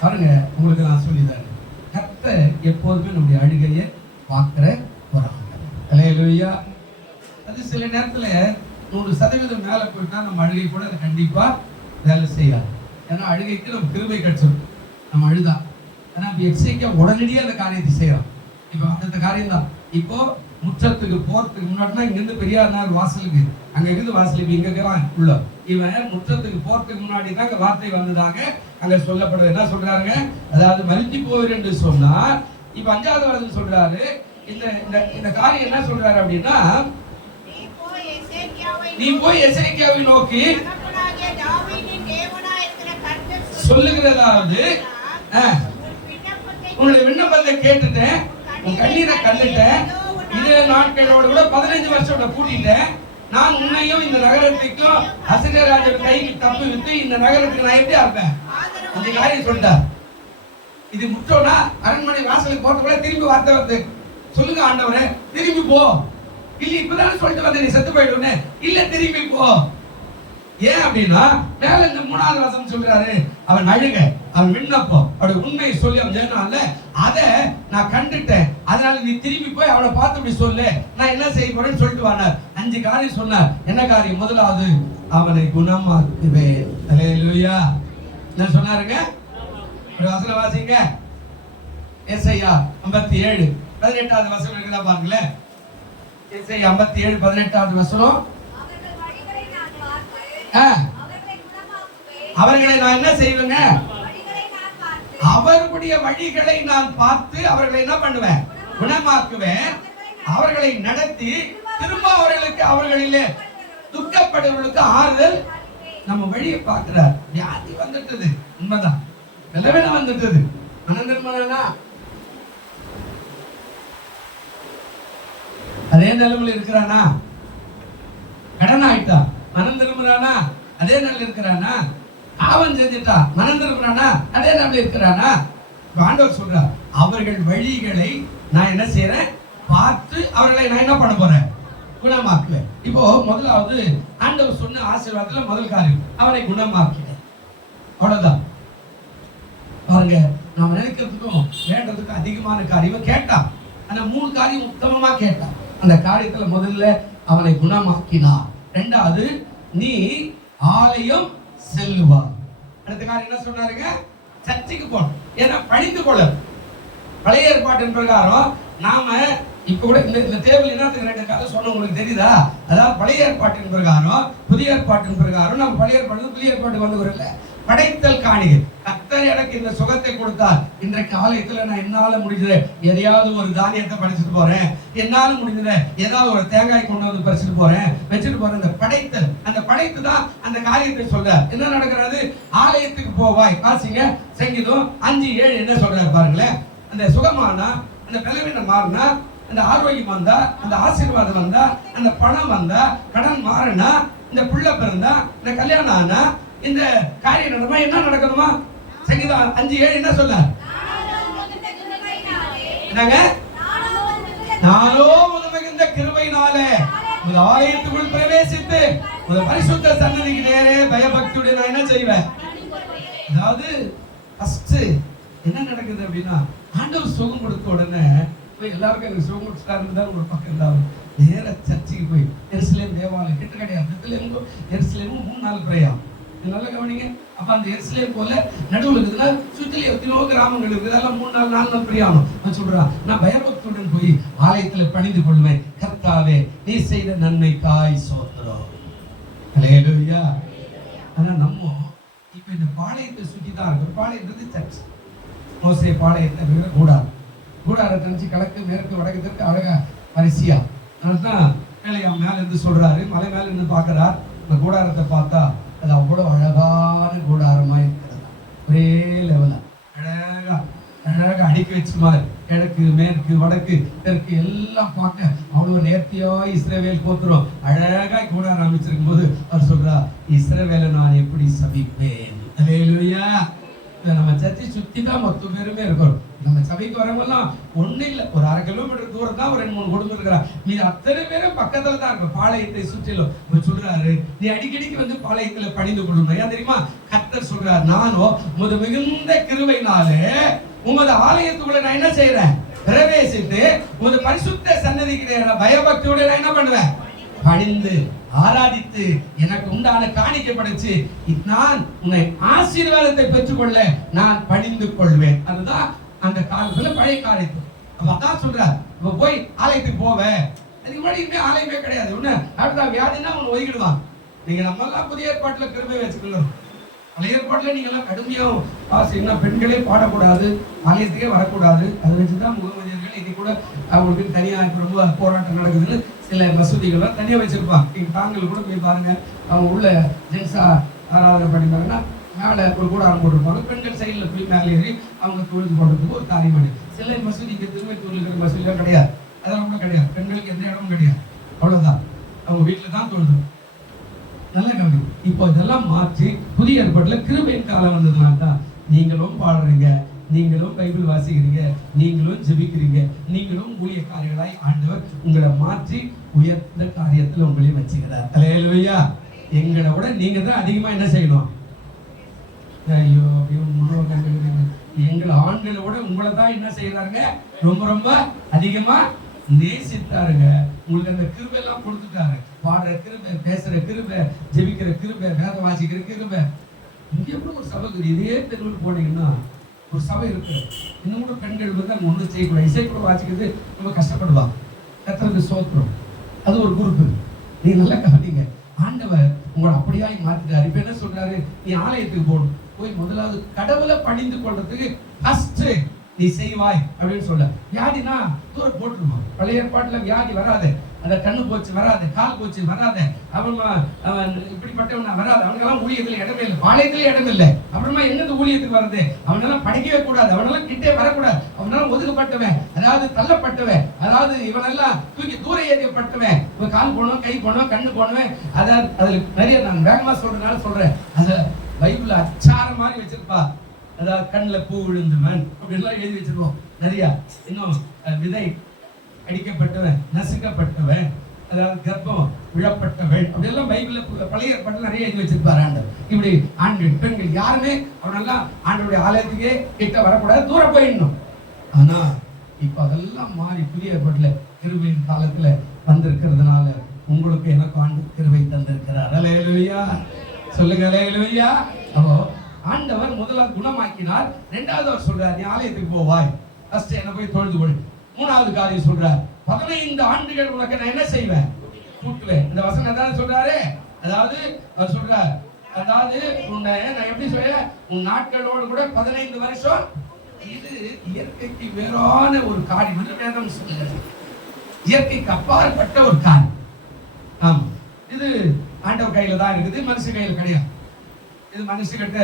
பாருங்க, உங்களுக்கு நான் சொல்லிதாரு, கர்த்தர் எப்போதுமே நம்முடைய அழுகையை பார்க்கிற ஒரு ஆண்டவர். அல்லேலூயா. அது சில நேரத்துல 100% மேல போயிட்டா நம்ம அழுகை கூட அது கண்டிப்பா வேலை செய்யாது. ஏன்னா அழுகைக்கு நம்ம கிருபை கிடைச்சிடும். நம்ம அழுதா ஏன்னா எச்சரிக்கை உடனடியாக அந்த காரியத்தை செய்யறோம். இப்போ அந்த காரியம் தான். இப்போ முற்றத்துக்கு போறதுக்கு முன்னாடினா இங்கிருந்து பெரியார் வாசலுக்கு அங்க இருந்து வாசலுக்கு இங்க இருக்கிறான் உள்ள. இவன் முற்றத்துக்கு போறதுக்கு முன்னாடி தான் வார்த்தை வந்ததாக அங்க சொல்லப்படுது. என்ன சொல்றாங்க? அதாவது மரித்து போயிரு என்று சொன்னார். இப்ப 5வது வசனம் சொல்றாரு. இந்த காரியம் என்ன சொல்றாரு அப்படின்னா, நீ போய் எசேக்கியாவை நோக்கி சொல்லுகிறதாவது, உன்னுடைய விண்ணப்பத்தை கேட்டுட்டேன், உன் கண்ணீரை கண்டுட்டேன், இதே நாட்களோட கூட 15 வருஷம் கூட்டிட்டேன், நான் உன்னையும் இந்த நகரத்துக்கும் அசரியராஜன் கைக்கு தப்பு விட்டு இந்த நகரத்துக்கு நான் எப்படியா இருப்பேன்? அந்த காரியம் சொல்லிட்டார். இது முட்டோனா அரண்மனை வாசலுக்கு போறதுக்குள்ள திரும்பி வார்த்தை வருது. சொல்லுங்க ஆண்டவரே, திரும்பி போ. இல்ல இப்பதானே சொல்லிட்டு வந்த, நீ செத்து போயிடுவேன்னு. இல்ல திரும்பி போ. ஏன் அப்படின்னா மேல இந்த 3வது வசனம் சொல்றாரு, அவன் அழுக, அவன் விண்ணப்பம், அவருடைய உண்மையை சொல்லி அவன் சொன்னான்ல, அதை நான் கண்டுட்டேன், அதனால நீ திரும்பி போய் அவனை பார்த்து இப்படி சொல்லு, நான் என்ன செய்ய போறேன்னு சொல்லிட்டு வானார். 5 காரியம் சொன்னார். என்ன காரியம்? முதலாவது, அவனை குணமாக்குவேன். அல்லேலூயா. என்ன சொன்னாருங்க? ஒரு வசனம் வாசிங்க. ஏசாயா 57 18வது வசனம் இருக்குதா பாருங்களேன். ஏசாயா 57 18வது வசனம். அவர்கள் வழிகளை நான் பார்த்து அவர்களை குணமாக்குவேன். அவர்களை நான் என்ன செய்வேங்க? வழிகளை நான் பார்த்து அவர்களுடைய வழிகளை நான் பார்த்து அவர்களை என்ன பண்ணுவேன்? குணமாக்குவேன். அவர்களை நடத்தி திரும்ப அவர்களுக்கு அவர்களிலே துக்கப்படுவர்களுக்கு ஆறுதல். நம்ம வழியை பார்க்கிறார். வியாதி வந்துட்டது, உண்மைதான். வெள்ளவேல வந்துட்டது. மனநிர்மலனா அதே நிலைமையில் இருக்கிறானா? கடன் ஆயிட்டா மனம் திரும்புறானா? அதே நிலையில் இருக்கிறானா? பாவம் செஞ்சுட்டா மனம் திரும்புறானா? அதே நிலையில் இருக்கிறானா? ஆண்டவர் சொல்றார், அவர்கள் வழிகளை நான் என்ன செய்யறேன்? பார்த்து அவர்களை நான் என்ன பண்ண போறேன்? குணமாக்குவேன். இப்போ முதலாவது ஆண்டவர் சொன்ன ஆசீர்வாதத்துல முதல் காரியம், அவனை குணமாக்கினேன். அவ்வளவுதான். பாருங்க, நாம நினைக்கிறதுக்கும் வேண்டதுக்கும் அதிகமான காரியம் கேட்டான். ஆனா 3 காரியம் உத்தமமா கேட்டான். அந்த காரியத்துல முதல்ல அவனை குணமாக்கினார். 2வது, நீ ஆலயம் செல்லுவார். அடுத்த காரியம் என்ன சொன்னாருங்க? சர்ச்சைக்கு போகணும். ஏன்னா பணிந்து கொள்ள பழைய ஏற்பாட்டின் பிரகாரம் நாம இப்ப கூட இந்த டேபிள் என்னத்துக்கு 2 கதை சொன்ன உங்களுக்கு தெரியுதா? அதாவது பழைய ஏற்பாட்டின் பிரகாரம் புதிய ஏற்பாட்டின் பிரகாரம் நம்ம பழைய ஏற்பாடு புதிய ஏற்பாட்டுக்கு வந்து வரல. படைத்தல் காணிகை. கர்த்தர் எனக்கு இந்த சுகத்தை கொடுத்தார். இன்றைக்கு ஆலயத்துல நான் என்னால முடிஞ்சது எதையாவது ஒரு தானியத்தை பறிச்சுட்டு போறேன், என்னால முடிஞ்சது ஏதாவது ஒரு தேங்காய் கொண்டு வந்து பறிச்சுட்டு போறேன், வச்சுட்டு போறேன். இந்த படைத்தல், அந்த படைத்து தான் அந்த காரியத்தை சொல்றார். என்ன நடக்கிறது? ஆலயத்துக்கு போவாய். வாசிங்க சங்கீதம் 5:7 என்ன சொல்றாரு பாருங்களேன். அந்த சுகமானா, அந்த பலவீனம் மாறினா, அந்த ஆரோக்கியம் வந்தா, அந்த ஆசீர்வாதம் வந்தா, அந்த பணம் வந்தா, கடன் மாறினா, இந்த பிள்ளை பிறந்தா, இந்த கல்யாணம் ஆனா, இந்த காரியம் நடமா என்ன நடக்கணுமா? சங்கீதம் 5:7 என்ன சொல்ல? என்னங்க? நானோ மிகுந்த கிருபையினாலே உங்கள் ஆலயத்துக்குள் பிரவேசித்து உங்கள் பரிசுத்த சன்னதிக்கு நேரே பயபக்தியுடன் நான் என்ன செய்வேன்? அதாவது ஃபர்ஸ்ட் என்ன நடக்குது அப்படின்னா, ஆண்டவர் சுகம் கொடுத்த உடனே எல்லாருக்கும் எனக்கு சுகம் கொடுத்தாருன்னு ஒரு பக்கம் இருந்தாலும் நேர சர்ச்சைக்கு போய் எருசலேம் தேவாலயம் கிட்ட கிடையாது. எருசலேமும் 3 நாள் பிரயாணம். நல்லா கவனிங்க. அப்ப அந்த எருசலேம் போல நடுவில் இருக்குதுன்னா சுற்றில எத்தனையோ கிராமங்கள் இருக்குது. அதெல்லாம் 3 நாள் 4 நாள் பிரயாணம். நான் சொல்றான், நான் பயபக்தியுடன் போய் ஆலயத்துல பணிந்து கொள்வேன். கர்த்தாவே, நீ செய்த நன்மைக்காய் ஸ்தோத்திரம். அல்லேலூயா. ஆனா நம்ம இப்ப இந்த பாளையத்தை சுற்றி தான் இருக்கு. பாளையத்துக்கு சர்ச். மோசே பாளையத்தை கூடாரத்தை நினைச்சு கிழக்கு மேற்கு வடக்கு தெற்கு அழகா வரிசையா. அதனால்தான் மேல இருந்து சொல்றாரு, மலை மேல இருந்து பாக்குறார். இந்த கூடாரத்தை பார்த்தா அது அவ்வளவு அழகான கூடாரமா இருக்கிறது. ஒரே லெவலா அழகா அடுக்கி வச்ச மாதிரி கிழக்கு மேற்கு வடக்கு தெற்கு எல்லாம் பார்க்க அவ்வளவு நேர்த்தியா இஸ்ரவேல் கோத்திரம் அழகா கூடாரம் அமைச்சிருக்கும் போது அவர் சொல்றா, இஸ்ரவேலை நான் எப்படி சபிப்பேன். அல்லேலூயா. நம்ம சர்ச்சை சுத்தி தான் மொத்த பேருமே இருக்கிறோம். நம்ம சபைக்கு வரவங்கலாம் ஒண்ணு இல்ல, ஒரு 1/2 கிலோமீட்டர் தூரம் தான் ஒரு 2-3 குடும்பம் இருக்கிறார். நீ அத்தனை பேரும் பக்கத்துல தான் இருக்கும். பாளையத்தை சுற்றிலும் சொல்றாரு, நீ அடிக்கடிக்கு வந்து பாளையத்துல பணிந்து கொள்ளணும். ஏன் தெரியுமா? கர்த்தர் சொல்றார், நானோ உமது மிகுந்த கிருபையினாலே உமது ஆலயத்துக்குள்ள நான் என்ன செய்யறேன்? பிரவேசித்து உமது பரிசுத்த சன்னதிக்கு பயபக்தியோட நான் என்ன பண்ணுவேன்? பணிந்து ஆராதித்து எனக்கு உண்டான காணிக்கை படைச்சு நான் உன்னை ஆசீர்வாதத்தை பெற்றுக்கொள்ள நான் பணிந்து கொள்வேன். அதுதான் அந்த காலத்துல பழைய காரியத்து. அப்பதான் சொல்றார், இப்ப போய் ஆலயத்துக்கு போவேன். அதுக்கு முன்னாடி ஆலயமே கிடையாது. ஒண்ணு அடுத்த வியாதினா ஒண்ணு ஒதுக்கிடுவான். நீங்க நம்ம எல்லாம் புதிய ஏற்பாட்டுல கிருபை வச்சுக்கணும். பழைய ஏற்பாட்டுல நீங்க எல்லாம் கடுமையாகவும் ஆசைன்னா பெண்களே பாடக்கூடாது, ஆலயத்துக்கே வரக்கூடாது. அதை வச்சுதான் முகமதியர்கள் இன்னைக்கு கூட அவங்களுக்கு தனியா ரொம்ப போராட்டம் நடக்குதுன்னு சில மசூதிகள்லாம் தனியா வச்சிருப்பாங்க. நீங்க தாங்கள் கூட போய் பாருங்க, அவங்க உள்ள ஜென்ஸா ஆராதனை பண்ணிப்பாங்கன்னா மேலே ஒரு கூடாரம் போட்டிருப்பாங்க. பெண்கள் சைடில் போய் மேலே ஏறி அவங்க தொழுது போடுறதுக்கு ஒரு காரியம் பண்ணி சில மசூதிக்கு திருமைத்தூர் இருக்கிற மசூதிலாம் கிடையாது. அதெல்லாம் கூட கிடையாது. பெண்களுக்கு எந்த இடமும் கிடையாது. அவ்வளவுதான், அவங்க வீட்டில் தான் தொழுது. நல்ல கவனி. இப்போ இதெல்லாம் மாற்றி புதிய ஏற்பாட்டுல கிருபையின் காலம் வந்ததுனால தான் நீங்களும் பாடுறீங்க, நீங்களும் பைபிள் வாசிக்கிறீங்க, நீங்களும் ஜெபிக்கிறீங்க, நீங்களும் ஊழியக்காரர்களாய் ஆண்டவர் உங்களை மாற்றி உயர்ந்த காரியத்தில் உங்களையும் வச்சுக்கிறார். அல்லேலூயா. எங்களை விட நீங்க தான் அதிகமா என்ன செய்யணும். ஐயோ ஐயோ எங்களை ஆண்களை விட உங்களை தான் என்ன செய்யறாங்க, ரொம்ப ரொம்ப அதிகமா நேசித்தாருங்க. உங்களுக்கு அந்த கிருபை எல்லாம் கொடுத்துட்டாரு. பாடுற கிருபை, பேசுற கிருபை, ஜெபிக்கிற கிருபை, வேதம் வாசிக்கிற கிருபை. இங்க எப்படி ஒரு சபை இருக்குது, இதே தெருவில் போனீங்கன்னா ஒரு சபை இருக்கு. இன்னும் கூட பெண்கள் வந்து அங்கே ஒன்றும் செய்யக்கூடாது, இசை கூட வாசிக்கிறது ரொம்ப கஷ்டப்படுவாங்க. கத்துறது சோத்திரம், அது ஒரு குரூப். நீ நல்லா கவனிங்க, ஆண்டவர் உங்களை அப்படியாய் மாத்திட்டாரு. இப்ப என்ன சொல்றாரு, நீ ஆலயத்துக்கு போகணும், போய் முதலாவது கடவுளை பணிந்து கொள்றதுக்கு ஃபர்ஸ்ட் நீ செய்வாய் அப்படின்னு சொல்ல. வியாதினா தூர போட்டுருவான். பழைய ஏற்பாட்டுல வியாதி வராது, அந்த கண்ணு போச்சு வராது, கால் போச்சு வராது, அவன் இப்படிப்பட்டவனா வராது. அவனுக்கெல்லாம் ஊழியத்துல இடமே இல்லை, பாளையத்திலே இடம் இல்லை. அப்புறமா என்னது ஊழியத்துக்கு வருது, அவனெல்லாம் படிக்கவே கூடாது, அவனெல்லாம் கிட்டே வரக்கூடாது, அவனால ஒதுக்கப்பட்டவன், அதாவது தள்ளப்பட்டவன், அதாவது இவனெல்லாம் தூக்கி தூர ஏறியப்பட்டவன். இவன் கால் போனவன், கை போனவன், கண்ணு போனவன். அதாவது அதுல நிறைய நான் வேகமா சொல்றதுனால சொல்றேன். அத பைபிள் அச்சாரம் மாதிரி வச்சிருப்பா. அதாவது கண்ணில் பூ விழுந்தவன் அப்படின்லாம் எழுதி வச்சிருவோம் நிறைய. இன்னும் விதை அடிக்கப்பட்டவன், நசுக்கப்பட்டவன், அதாவது கர்ப்பம் விழப்பட்டவன் அப்படியெல்லாம் பைபிள்ல பழைய ஏற்பாட்டில் நிறைய எழுதி வச்சிருப்பாரு ஆண்டவர். இப்படி ஆண்கள் பெண்கள் யாருமே அவனெல்லாம் ஆண்டவருடைய ஆலயத்துக்கே கிட்ட வரக்கூடாது, தூரம் போயிடணும். ஆனா இப்ப அதெல்லாம் மாறி புதிய ஏற்பாட்டுல கிருபையின் காலத்துல வந்திருக்கிறதுனால உங்களுக்கு எனக்கு ஆண்டு கிருபை தந்திருக்கிறார். அல்லேலூயா சொல்லுங்க, அல்லேலூயா. அப்போ ஆண்டவர் முதலாவது குணமாக்கினார். இரண்டாவது அவர் சொல்றார், நீ ஆலயத்துக்கு போவாய், ஃபர்ஸ்ட் என்ன போய் தொழுது கொள். மூணாவது காரியம் சொல்றார், 15 ஆண்டுகள் உனக்கு நான் என்ன செய்வேன், கூட்டுவேன். இந்த வசனம் தானே சொல்றாரு. அதாவது அவர் சொல்றார், அதாவது உன்னை நான் எப்படி சொல்ல, உன் நாட்களோடு கூட 15 வருஷம். இது இயற்கைக்கு வேறான ஒரு காரியம் என்று வேதம் சொல்லுகிறது. இயற்கைக்கு அப்பாற்பட்ட ஒரு காரியம். ஆமா, இது ஆண்டவர் கையில தான் இருக்குது, மனுஷ கையில் கிடையாது. இது மனுஷகிட்ட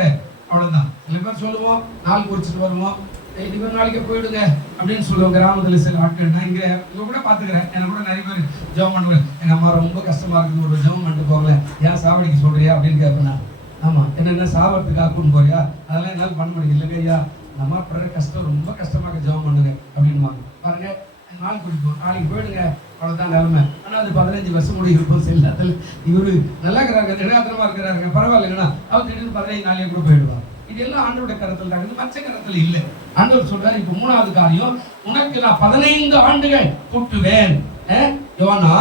அவ்வளவுதான். சில பேர் சொல்லுவோம், நாள் குறிச்சிட்டு வருவோம், இவர் நாளைக்கு போயிடுங்க அப்படின்னு சொல்லுவோம். கிராமத்துல சில ஆட்கள், நான் இங்க கூட பாத்துக்கிறேன், எனக்கு கூட நிறைய பேர் ஜெபம் பண்ணுவேன். எங்க அம்மா ரொம்ப கஷ்டமா இருக்குது, ஒரு ஜெபம் பண்ணிட்டு போகல, ஏன் சாவடிக்கு சொல்றியா அப்படின்னு கேட்பேன். ஆமா, என்ன சாவறதுக்காக கூட்டு போறியா, அதெல்லாம் என்னால பண்ண முடியும். இல்லைங்க ஐயா, நம்ம படுற கஷ்டம் ரொம்ப கஷ்டமாக ஜெபம் பண்ணுங்க அப்படின்னு பாருங்க. நாள் குறிப்போம், நாளைக்கு போயிடுங்க, அவ்வளவுதான் நிலைமை. ஆனா அது 15 வருஷம் கூட இருப்போம். செல்ல இவரு நல்லா இருக்கிறாங்க, திடகாத்திரமா இருக்கிறாங்க, பரவாயில்லைங்கன்னா அவர் திடீர்னு 15 நாளைக்கு கூட போயிடுவார். இதெல்லாம் ஆண்டோட கருத்தில் இருக்குது, மற்ற கருத்தில் இல்லை. ஆண்டவர் சொல்றாரு, இப்ப மூணாவது காரியம், உனக்கு நான் 15 ஆண்டுகள் கூட்டுவேன். யோனா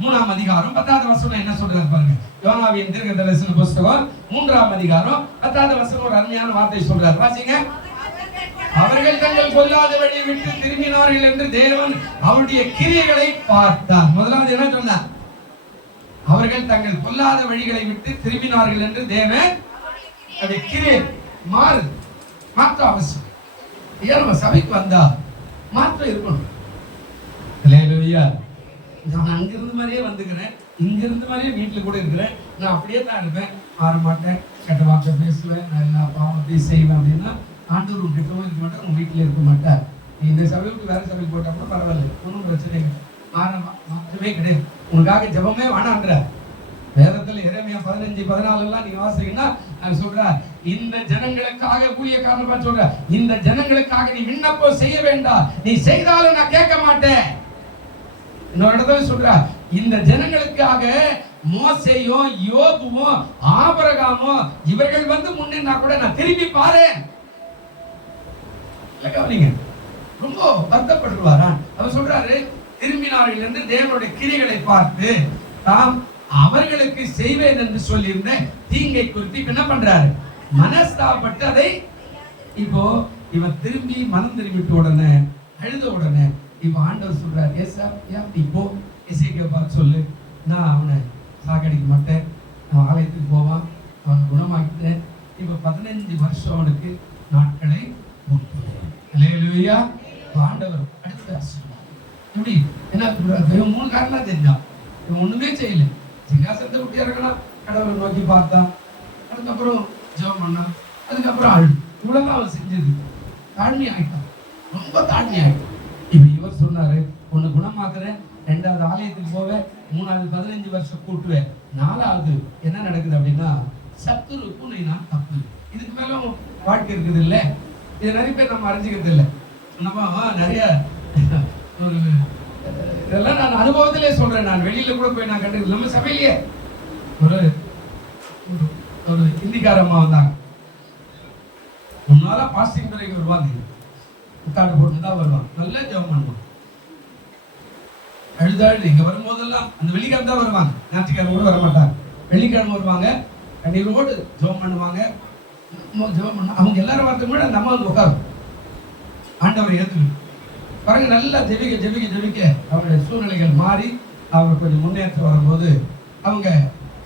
3ஆம் அதிகாரம் 10வது வசனம் என்ன சொல்றாரு பாருங்க. யோனாவின் தீர்க்கதரிசன புத்தகம் 3ஆம் அதிகாரம் 10வது வசனம் ஒரு அருமையான வார்த்தை சொல்றாரு, வாசிங்க. அவர்கள் தங்கள் பொல்லாத வழியை விட்டு திரும்பினார்கள் என்று தேவன் அவருடைய கிரியைகளை பார்த்தார். முதலாவது என்ன சொன்னார், அவர்கள் தங்கள் பொல்லாத வழிகளை விட்டு திரும்பினார்கள் என்று தேவன் அவருடைய கிரியை மாற்ற அவசியம். ஏன் நம்ம சபைக்கு வந்தா மாற்றம் இருக்கணும். அல்லேலூயா. நான் அங்கிருந்து மாதிரியே வந்துக்கிறேன், இங்க இருந்து மாதிரியே வீட்டுல கூட இருக்கிறேன், நான் அப்படியே தான் இருப்பேன், மாற மாட்டேன், கெட்ட வார்த்தை பேசுவேன், நான் எல்லா பாவம் அப்படி செய்வேன் அப்படின்னா ஆண்டவர் உங்க கிட்டவும் இருக்க மாட்டார், உங்க வீட்டுல இருக்க மாட்டார். இந்த சபைக்கு வேற சபைக்கு போட்டா கூட பரவாயில்ல, ஒன்றும் பிரச்சனை இல்லை, மாற்றமே கிடையாது. உனக்காக ஜெபமே வேணான்ற வேதத்துல எரேமியா 15:14 எல்லாம் நீங்க வாசிங்கன்னா சொல்றார், இந்த ஜனங்களுக்காக ஊழியக்காரனா சொல்ற, இந்த ஜனங்களுக்காக நீ விண்ணப்பம் செய்ய வேண்டாம், நீ செய்தாலும் நான் கேட்க மாட்டேன். இன்னொரு இடத்துல சொல்றார், இந்த ஜனங்களுக்காக மோசேயும் யோபுவும் ஆபிரகாமும் இவர்கள் வந்து முன்னா கூட நான் திரும்பி பாரேன். ரொம்ப வருத்தப்படுவாரான். அவர் சொல்றாரு, திரும்பினார்கள் என்று தேவனுடைய கிரியைகளை பார்த்து தாம் அவர்களுக்கு செய்வேன் என்று சொல்லியிருந்த தீங்கை குறித்து என்ன பண்றாரு, மனஸ்தாபப்பட்டு அதை இப்போ இவன் திரும்பி மனம் திரும்பிட்டு உடனே அழுத உடனே இப்ப ஆண்டவர் சொல்றாரு, இப்போ இசைக்க பார்த்து சொல்லு, நான் அவனை சாகடிக்க மாட்டேன், அவன் ஆலயத்துக்கு போவான், அவன் குணமாக்கிட்டேன். இப்ப 15 வருஷம் அவனுக்கு நாட்களை கூட்டுவேன். அல்லேலூயா. ஆண்டவர் அடுத்த எப்படி என்ன இவன் 3 காரணம் செஞ்சான், இவன் ஒண்ணுமே செய்யல. சிங்காசனத்தை விட்டு இறங்கினா, கடவுளை நோக்கி பார்த்தான், அதுக்கப்புறம் ஜெபம் பண்ணான், அதுக்கப்புறம் அழு. இவ்வளவுதான் அவன் செஞ்சது. தாழ்மை ஆயிட்டான், ரொம்ப தாழ்மை ஆயிட்டான். இப்ப இவர் சொன்னாரு, ஒண்ணு குணமாக்குறேன், 2வது ஆலயத்துக்கு போவேன், 3வது 15 வருஷம் கூட்டுவேன், 4வது என்ன நடக்குது அப்படின்னா சத்துருக்கு நான் தப்பு. இதுக்கு மேல வாழ்க்கை இருக்குது இல்ல. இது நிறைய பேர் நம்ம அறிஞ்சுக்கிறது இல்லை. நம்ம நிறைய இதெல்லாம் நான் அனுபவத்திலே சொல்றேன். நான் வெளியில கூட போய் நான் கண்டு நம்ம சபையிலேயே ஒரு ஒரு ஹிந்திக்கார அம்மா வந்தாங்க. முன்னால பாஸ்டிங் பிறகு வருவாங்க, முக்காடு போட்டு தான் வருவாங்க, நல்லா ஜெபம் பண்ணுவாங்க. அழுதாடு இங்க வரும்போதெல்லாம் அந்த வெள்ளிக்கிழமை தான் வருவாங்க, ஞாயிற்றுக்கிழமை கூட வர மாட்டாங்க. வெள்ளிக்கிழமை வருவாங்க, கண்ணீரோடு ஜெபம் பண்ணுவாங்க. ஜெபம் பண்ண அவங்க எல்லாரும் வரதுக்கு கூட நம்ம வந்து உட்காரும், ஆண்டவர் ஏற்று பாருங்க. நல்லா ஜெபிக்க ஜெபிக்க ஜெபிக்க அவருடைய சூழ்நிலைகள் மாறி அவர் கொஞ்சம் முன்னேற்றம் வரும்போது அவங்க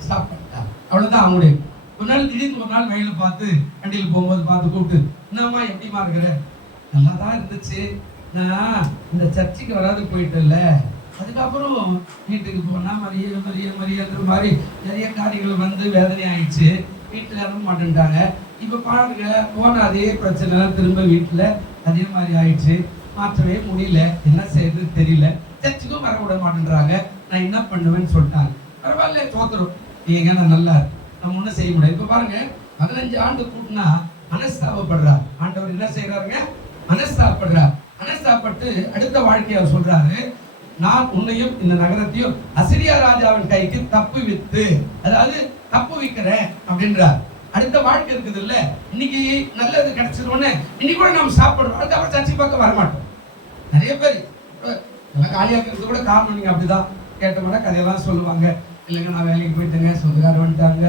ஸ்டாப் பண்ணிட்டாங்க. அவ்வளவுதான் அவங்களுடைய. ஒரு நாள் திடீர்னு ஒரு நாள் வெயில பார்த்து வண்டியில் போகும்போது பார்த்து கூப்பிட்டு, என்னம்மா எப்படிமா இருக்கிற? நல்லா தான் இருந்துச்சு, நான் இந்த சர்ச்சுக்கு வராது போயிட்டேன்ல, அதுக்கப்புறம் வீட்டுக்கு போனா மரிய மரிய மரியன்ற மாதிரி நிறைய காரியங்கள் வந்து வேதனை ஆயிடுச்சு, வீட்டுல இறங்க மாட்டேன்ட்டாங்க. இப்ப பாருங்க போன அதே பிரச்சனை திரும்ப வீட்டுல அதே மாதிரி ஆயிடுச்சு, மாற்றவே முடியல, என்ன செய்யறது தெரியல, சர்ச்சுக்கும் வர விட மாட்டேன்றாங்க, நான் என்ன பண்ணுவேன்னு சொல்லிட்டாங்க. பரவாயில்ல தோத்துரும், நீங்க நான் நல்லா நம்ம ஒன்றும் செய்ய முடியாது. இப்ப பாருங்க 15 ஆண்டு கூட்டினா மனஸ்தாபப்படுறார். ஆண்டவர் என்ன செய்யறாருங்க? மனஸ்தாபப்படுறார். மனஸ்தாபப்பட்டு அடுத்த வாழ்க்கையை அவர் சொல்றாரு, நான் உன்னையும் இந்த நகரத்தையும் அசிரியா ராஜாவின் கைக்கு தப்பு வித்து, அதாவது தப்பு விக்கிறேன் அப்படின்றார். அடுத்த வாழ்க்கை இருக்குது இல்ல, இன்னைக்கு நல்லது கிடைச்சிருவோன்னு இன்னைக்கு கூட நம்ம சாப்பிடுறோம், அதுக்கப்புறம் சர்ச்சை பக்கம் வரமாட்டோம். நிறைய பேர் காலியா இருக்கிறது கூட காரணம் நீங்க அப்படிதான் கேட்டோம்னா கதையெல்லாம் சொல்லுவாங்க. இல்லைங்க நான் வேலைக்கு போயிட்டேங்க, சொந்தக்காரர் வந்துட்டாங்க,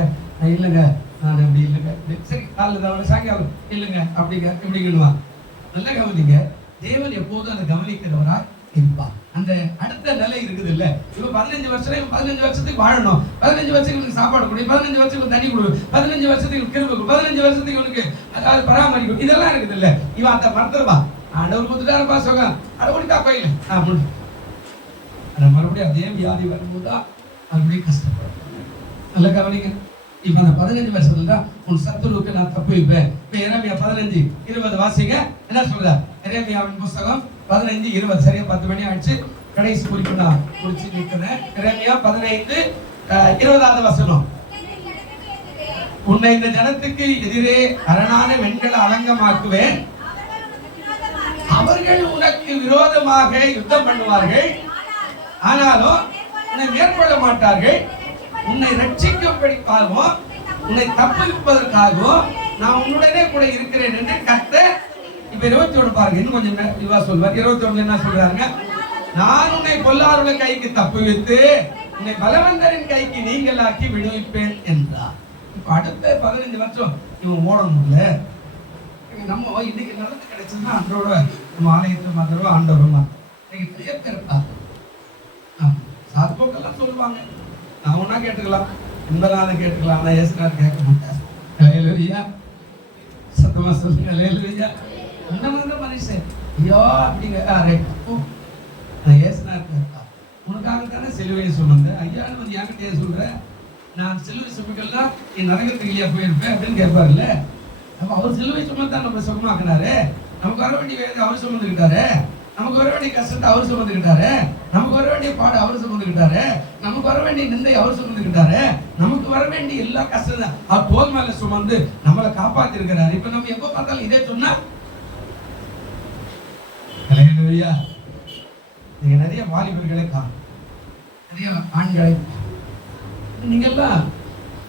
இல்லைங்க நான் அப்படி இல்லைங்க, சரி காலையில் தான் சாயங்காலம் இல்லைங்க அப்படிங்க இப்படிங்கன்னுவாங்க. நல்லா கவனிங்க, தேவன் எப்போதும் அதை கவனிக்கிறவரா இருப்பார். அந்த அடுத்த நிலை இருக்குது இல்ல, இப்ப 15 வருஷம் 15 வருஷத்துக்கு வாழணும், 15 வருஷத்துக்கு சாப்பாடு கொடு, 15 வருஷத்துக்கு தண்ணி கொடு, 15 வருஷத்துக்கு கிருபை கொடு, 15 வருஷத்துக்கு உனக்கு அதாவது பராமரிக்கும், இதெல்லாம் இருக்குது இல்ல. இவன் அந்த மறந்துடுவா, ஆண்டவர் கொடுத்துட்டாருப்பா சொகம், அதை ஓடிட்டா கோயில் மறுபடியும் அதே வியாதி வரும்போதுதான் மறுபடியும் கஷ்டப்படும். நல்ல கவனிங்க. இப்ப அந்த 15 வருஷத்துல தான் உன் சத்துருவுக்கு நான் தப்பு வைப்பேன். இப்ப எரேமியா 15:20 வாசிங்க. என்ன சொல்றார்? எரேமியாவின் புஸ்தகம் 15:20. சரியா 10 மணி ஆயிடுச்சு, கடைசி குறிப்பு நான் குறிச்சு நிற்கிறேன். எரேமியா 15:20 வசனம். உன்னை இந்த ஜனத்துக்கு எதிரே அரணான வெண்கல அலங்கமாக்குவேன், அவர்கள் உனக்கு விரோதமாக யுத்தம் பண்ணுவார்கள், ஆனாலும் உன்னை மேற்கொள்ள மாட்டார்கள். உன்னை ரட்சிக்கும்படிக்காகவும் உன்னை தப்புவிப்பதற்காகவும் நான் உன்னுடனே கூட இருக்கிறேன் என்று கர்த்தர். இப்ப 21 பாருங்க, இன்னும் கொஞ்சம் இதுவா சொல்வார். 21 என்ன சொல்றாங்க? நான் உன்னை பொல்லாருடைய கைக்கு தப்புவித்து உன்னை பலவந்தரின் கைக்கு நீங்களாக்கி விடுவிப்பேன் என்றார். இப்ப அடுத்த 15 வருஷம் இவன் ஓடணும்ல. நம்ம இன்னைக்கு நடந்து கிடைச்சதுன்னா அன்றோட நம்ம ஆலயத்தை மாத்திரம் ஆண்டவரும் இன்னைக்கு நிறைய பேர் பார்த்தோம். சாத்போக்கெல்லாம் சொல்லுவாங்க, நான் ஒன்னா கேட்டுக்கலாம், உண்மைதான கேட்டுக்கலாம், ஆனா ஏசுனார் கேட்க மாட்டார். ஹல்லேலூயா, சத்தமா சொல்லுங்க ஹல்லேலூயா. உண்மையான மனுஷன் ஐயோ அப்படிங்க நான் ஏசுனார் கேட்பா, உனக்காக தானே சிலுவையை சுமந்த ஐயான்னு வந்து என்கிட்ட சொல்ற, நான் சிலுவை சுமக்கலாம் நீ நரகத்துக்கு இல்லையா போயிருப்பேன் அப்படின்னு கேட்பாருல்ல. அப்ப அவர் சிலுவை சுமந்தான் நம்ம சுகமாக்குனாரு, நமக்கு வர வேண்டிய வேலை அவர் சுமந்துக்கிட்டாரு, நமக்கு வர வேண்டிய கஷ்டத்தை அவர் சுமந்துக்கிட்டாரு, நமக்கு வர வேண்டிய பாடு அவர் சுமந்துக்கிட்டாரு, நமக்கு வர வேண்டிய நிந்தை அவர் சுமந்துக்கிட்டாரு, நமக்கு வர வேண்டிய எல்லா கஷ்டத்தை அவர் தோல் மேல சுமந்து நம்மளை காப்பாத்தி இருக்கிறாரு. இப்ப நம்ம எப்ப பார்த்தாலும் இதே சொன்னா ஹல்லேலூயா. நீங்க நிறைய வாலிபர்களை காணும், நிறைய ஆண்களை, நீங்க எல்லாம்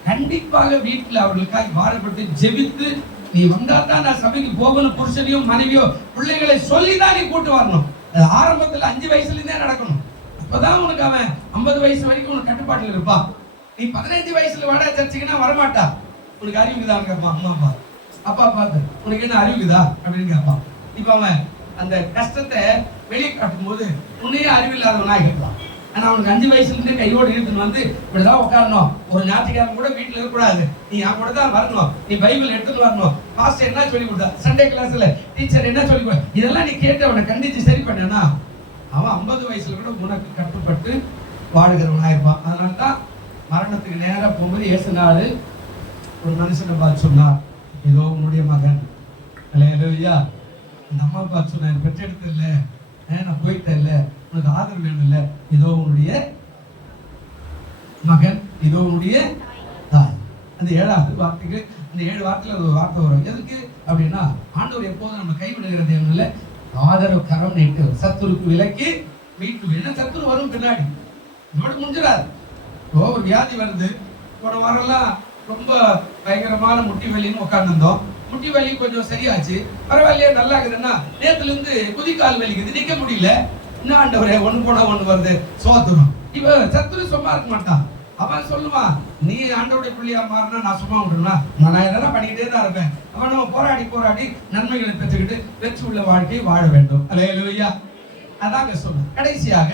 கண்டிப்பாக வீட்டுல அவர்களுக்காக பாரப்பட்டு ஜெபித்து, நீ வந்தா தான் நான் சபைக்கு போகணும், புருஷனையும் மனைவியோ பிள்ளைகளை சொல்லிதான் நீ கூட்டு வரணும். அது ஆரம்பத்துல 5 வயசுல இருந்தே நடக்கணும். அப்பதான் உனக்கு அவன் 50 வயசு வரைக்கும் உனக்கு கட்டுப்பாட்டுல இருப்பான். நீ 15 வயசுல வாடா சர்ச்சுக்குன்னா வரமாட்டா. உனக்கு அறிவுக்குதான் கேட்பான், அம்மா அப்பா அப்பா பார்த்து உனக்கு என்ன அறிவுக்குதா அப்படின்னு கேட்பான். இப்ப அவன் அந்த கஷ்டத்தை வெளியே காட்டும் போது உன்னையே அறிவில்லாதவனா கேட்பான். ஆனா அவனுக்கு 5 வயசுல இருந்து கையோடு இழுத்துன்னு வந்து இப்படிதான் உட்காரணும், ஒரு ஞாயிற்றுக்கிழமை கூட வீட்டுல இருக்கக்கூடாது, நீ என் கூட தான் வரணும், நீ பைபிள் எடுத்துட்டு வரணும், பாஸ்டர் என்ன சொல்லி கொடுத்தா, சண்டே கிளாஸ்ல டீச்சர் என்ன சொல்லி கொடுத்தா, இதெல்லாம் நீ கேட்டு அவனை கண்டிச்சு சரி பண்ணா அவன் 50 வயசுல கூட உனக்கு கட்டுப்பட்டு வாழ்கிறவனா இருப்பான். அதனால்தான் மரணத்துக்கு நேரம் போகும்போது இயேசுநாள் ஒரு மனுஷனை பார்த்து சொன்னார், இதோ உன்னுடைய மகன். ஹல்லேலூயா. இந்த அம்மா பார்த்து சொன்னேன், பெற்றெடுத்து இல்லை, நான் போயிட்டேன் இல்லை, உனக்கு ஆதரவு வேணும் இல்லை, இதோ உன்னுடைய மகன், இதோ உன்னுடைய தாய். அந்த 7வது வார்த்தைக்கு, அந்த 7 வார்த்தையில ஒரு வார்த்தை வரும். எதுக்கு அப்படின்னா, ஆண்டவர் எப்போதும் நம்ம கைவிடுகிறது இல்லை, ஆதரவு கரம் நீட்டு சத்துருக்கு விலக்கி மீட்டு. என்ன சத்துரு வரும் பின்னாடி, இதோட முடிஞ்சிடாது. ஒரு வியாதி வருது, போன வாரம்லாம் ரொம்ப பயங்கரமான முட்டி வலின்னு உட்காந்துருந்தோம். முட்டி வலி கொஞ்சம் சரியாச்சு, பரவாயில்லையே நல்லா இருக்குதுன்னா நேத்துல இருந்து குதிக்கால் வலிக்குது, நிக்க முடியல. என்ன ஆண்டவரே, ஒண்ணு போனா ஒண்ணு வருது, சோத்துரும். இவ சத்துரு சும்மா இருக்க மாட்டான். அவன் சொல்லுவான், நீ ஆண்டவருடைய பிள்ளையா மாறினா நான் சும்மா விட்டுருனா, நான் என்னதான் பண்ணிக்கிட்டே தான் இருப்பேன். அவன் நம்ம போராடி போராடி நன்மைகளை பெற்றுக்கிட்டு வெற்றி உள்ள வாழ்க்கையை வாழ வேண்டும். அல்லேலூயா. அதாங்க சொல்லுங்க. கடைசியாக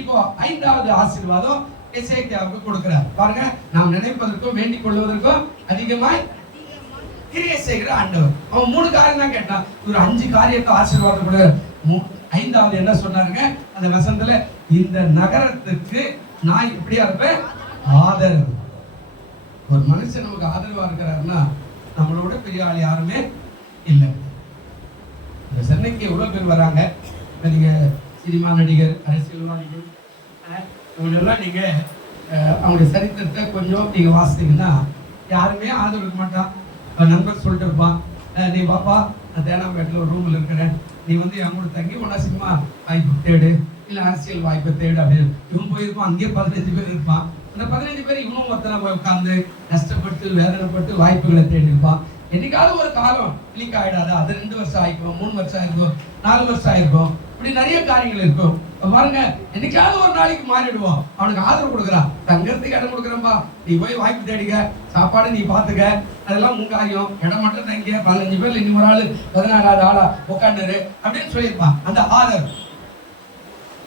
இப்போ 5வது ஆசீர்வாதம் எசேக்கியாவுக்கு கொடுக்கிறார். பாருங்க, நாம் நினைப்பதற்கும் வேண்டிக் கொள்வதற்கும் அதிகமாய் கிரியை செய்கிற ஆண்டவர். அவன் 3 காரியம் தான் கேட்டான், ஒரு 5 காரியத்தை ஆசீர்வாதம் கூட. 5வது என்ன சொன்னாருங்க அந்த வசனத்துல, இந்த நகரத்துக்கு நான் இப்படியா இருப்பேன், ஆதரவு. ஒரு மனுஷன் நமக்கு ஆதரவா இருக்கிறாருன்னா நம்மளோட பெரிய ஆள் யாருமே இல்லை. இந்த சென்னைக்கு எவ்வளவு பேர் வராங்க, நீங்க சினிமா நடிகர், அரசியல்வாதிகள், இவங்களெல்லாம் நீங்க அவங்களுடைய சரித்திரத்தை கொஞ்சம் நீங்க வாசித்தீங்கன்னா யாருமே ஆதரவு இருக்க மாட்டான். அவன் நண்பர் சொல்லிட்டு இருப்பான், நீ பாப்பா நான் தேனாம்பேட்டில் ஒரு ரூம்ல இருக்கிறேன், நீ வந்து என் கூட தங்கி ஒன்னா சினிமா வாய்ப்பு தேடு, இல்லை அரசியல் வாய்ப்பை தேடு அப்படின்னு. இவன் போயிருப்பான், அங்கேயே 15 பேர் இருப்பான். அந்த 15 பேர் இவனும் ஒருத்தனை போய் உட்காந்து கஷ்டப்பட்டு வேதனைப்பட்டு வாய்ப்புகளை தேடி இருப்பான். என்னைக்காவது ஒரு காலம் கிளிக் ஆயிடாது. அது 2 வருஷம் ஆயிருக்கும், 3 வருஷம் ஆயிருக்கும், 4 வருஷம் ஆயிருக்கும். இப்படி நிறைய காரியங்கள் இருக்கும். பாருங்க, என்னைக்காவது ஒரு நாளைக்கு மாறிடுவோம். அவனுக்கு ஆதரவு கொடுக்குறான், தங்கறதுக்கு இடம் கொடுக்குறப்பா, நீ போய் வாய்ப்பு தேடிக்க, சாப்பாடு நீ பாத்துக்க, அதெல்லாம் உன் காரியம், இடம் மட்டும் தங்க, 15 பேர்ல இன்னும் ஒரு ஆளு 14வது ஆளா உட்காந்துரு அப்படின்னு சொல்லியிருப்பான். அந்த ஆதரவு.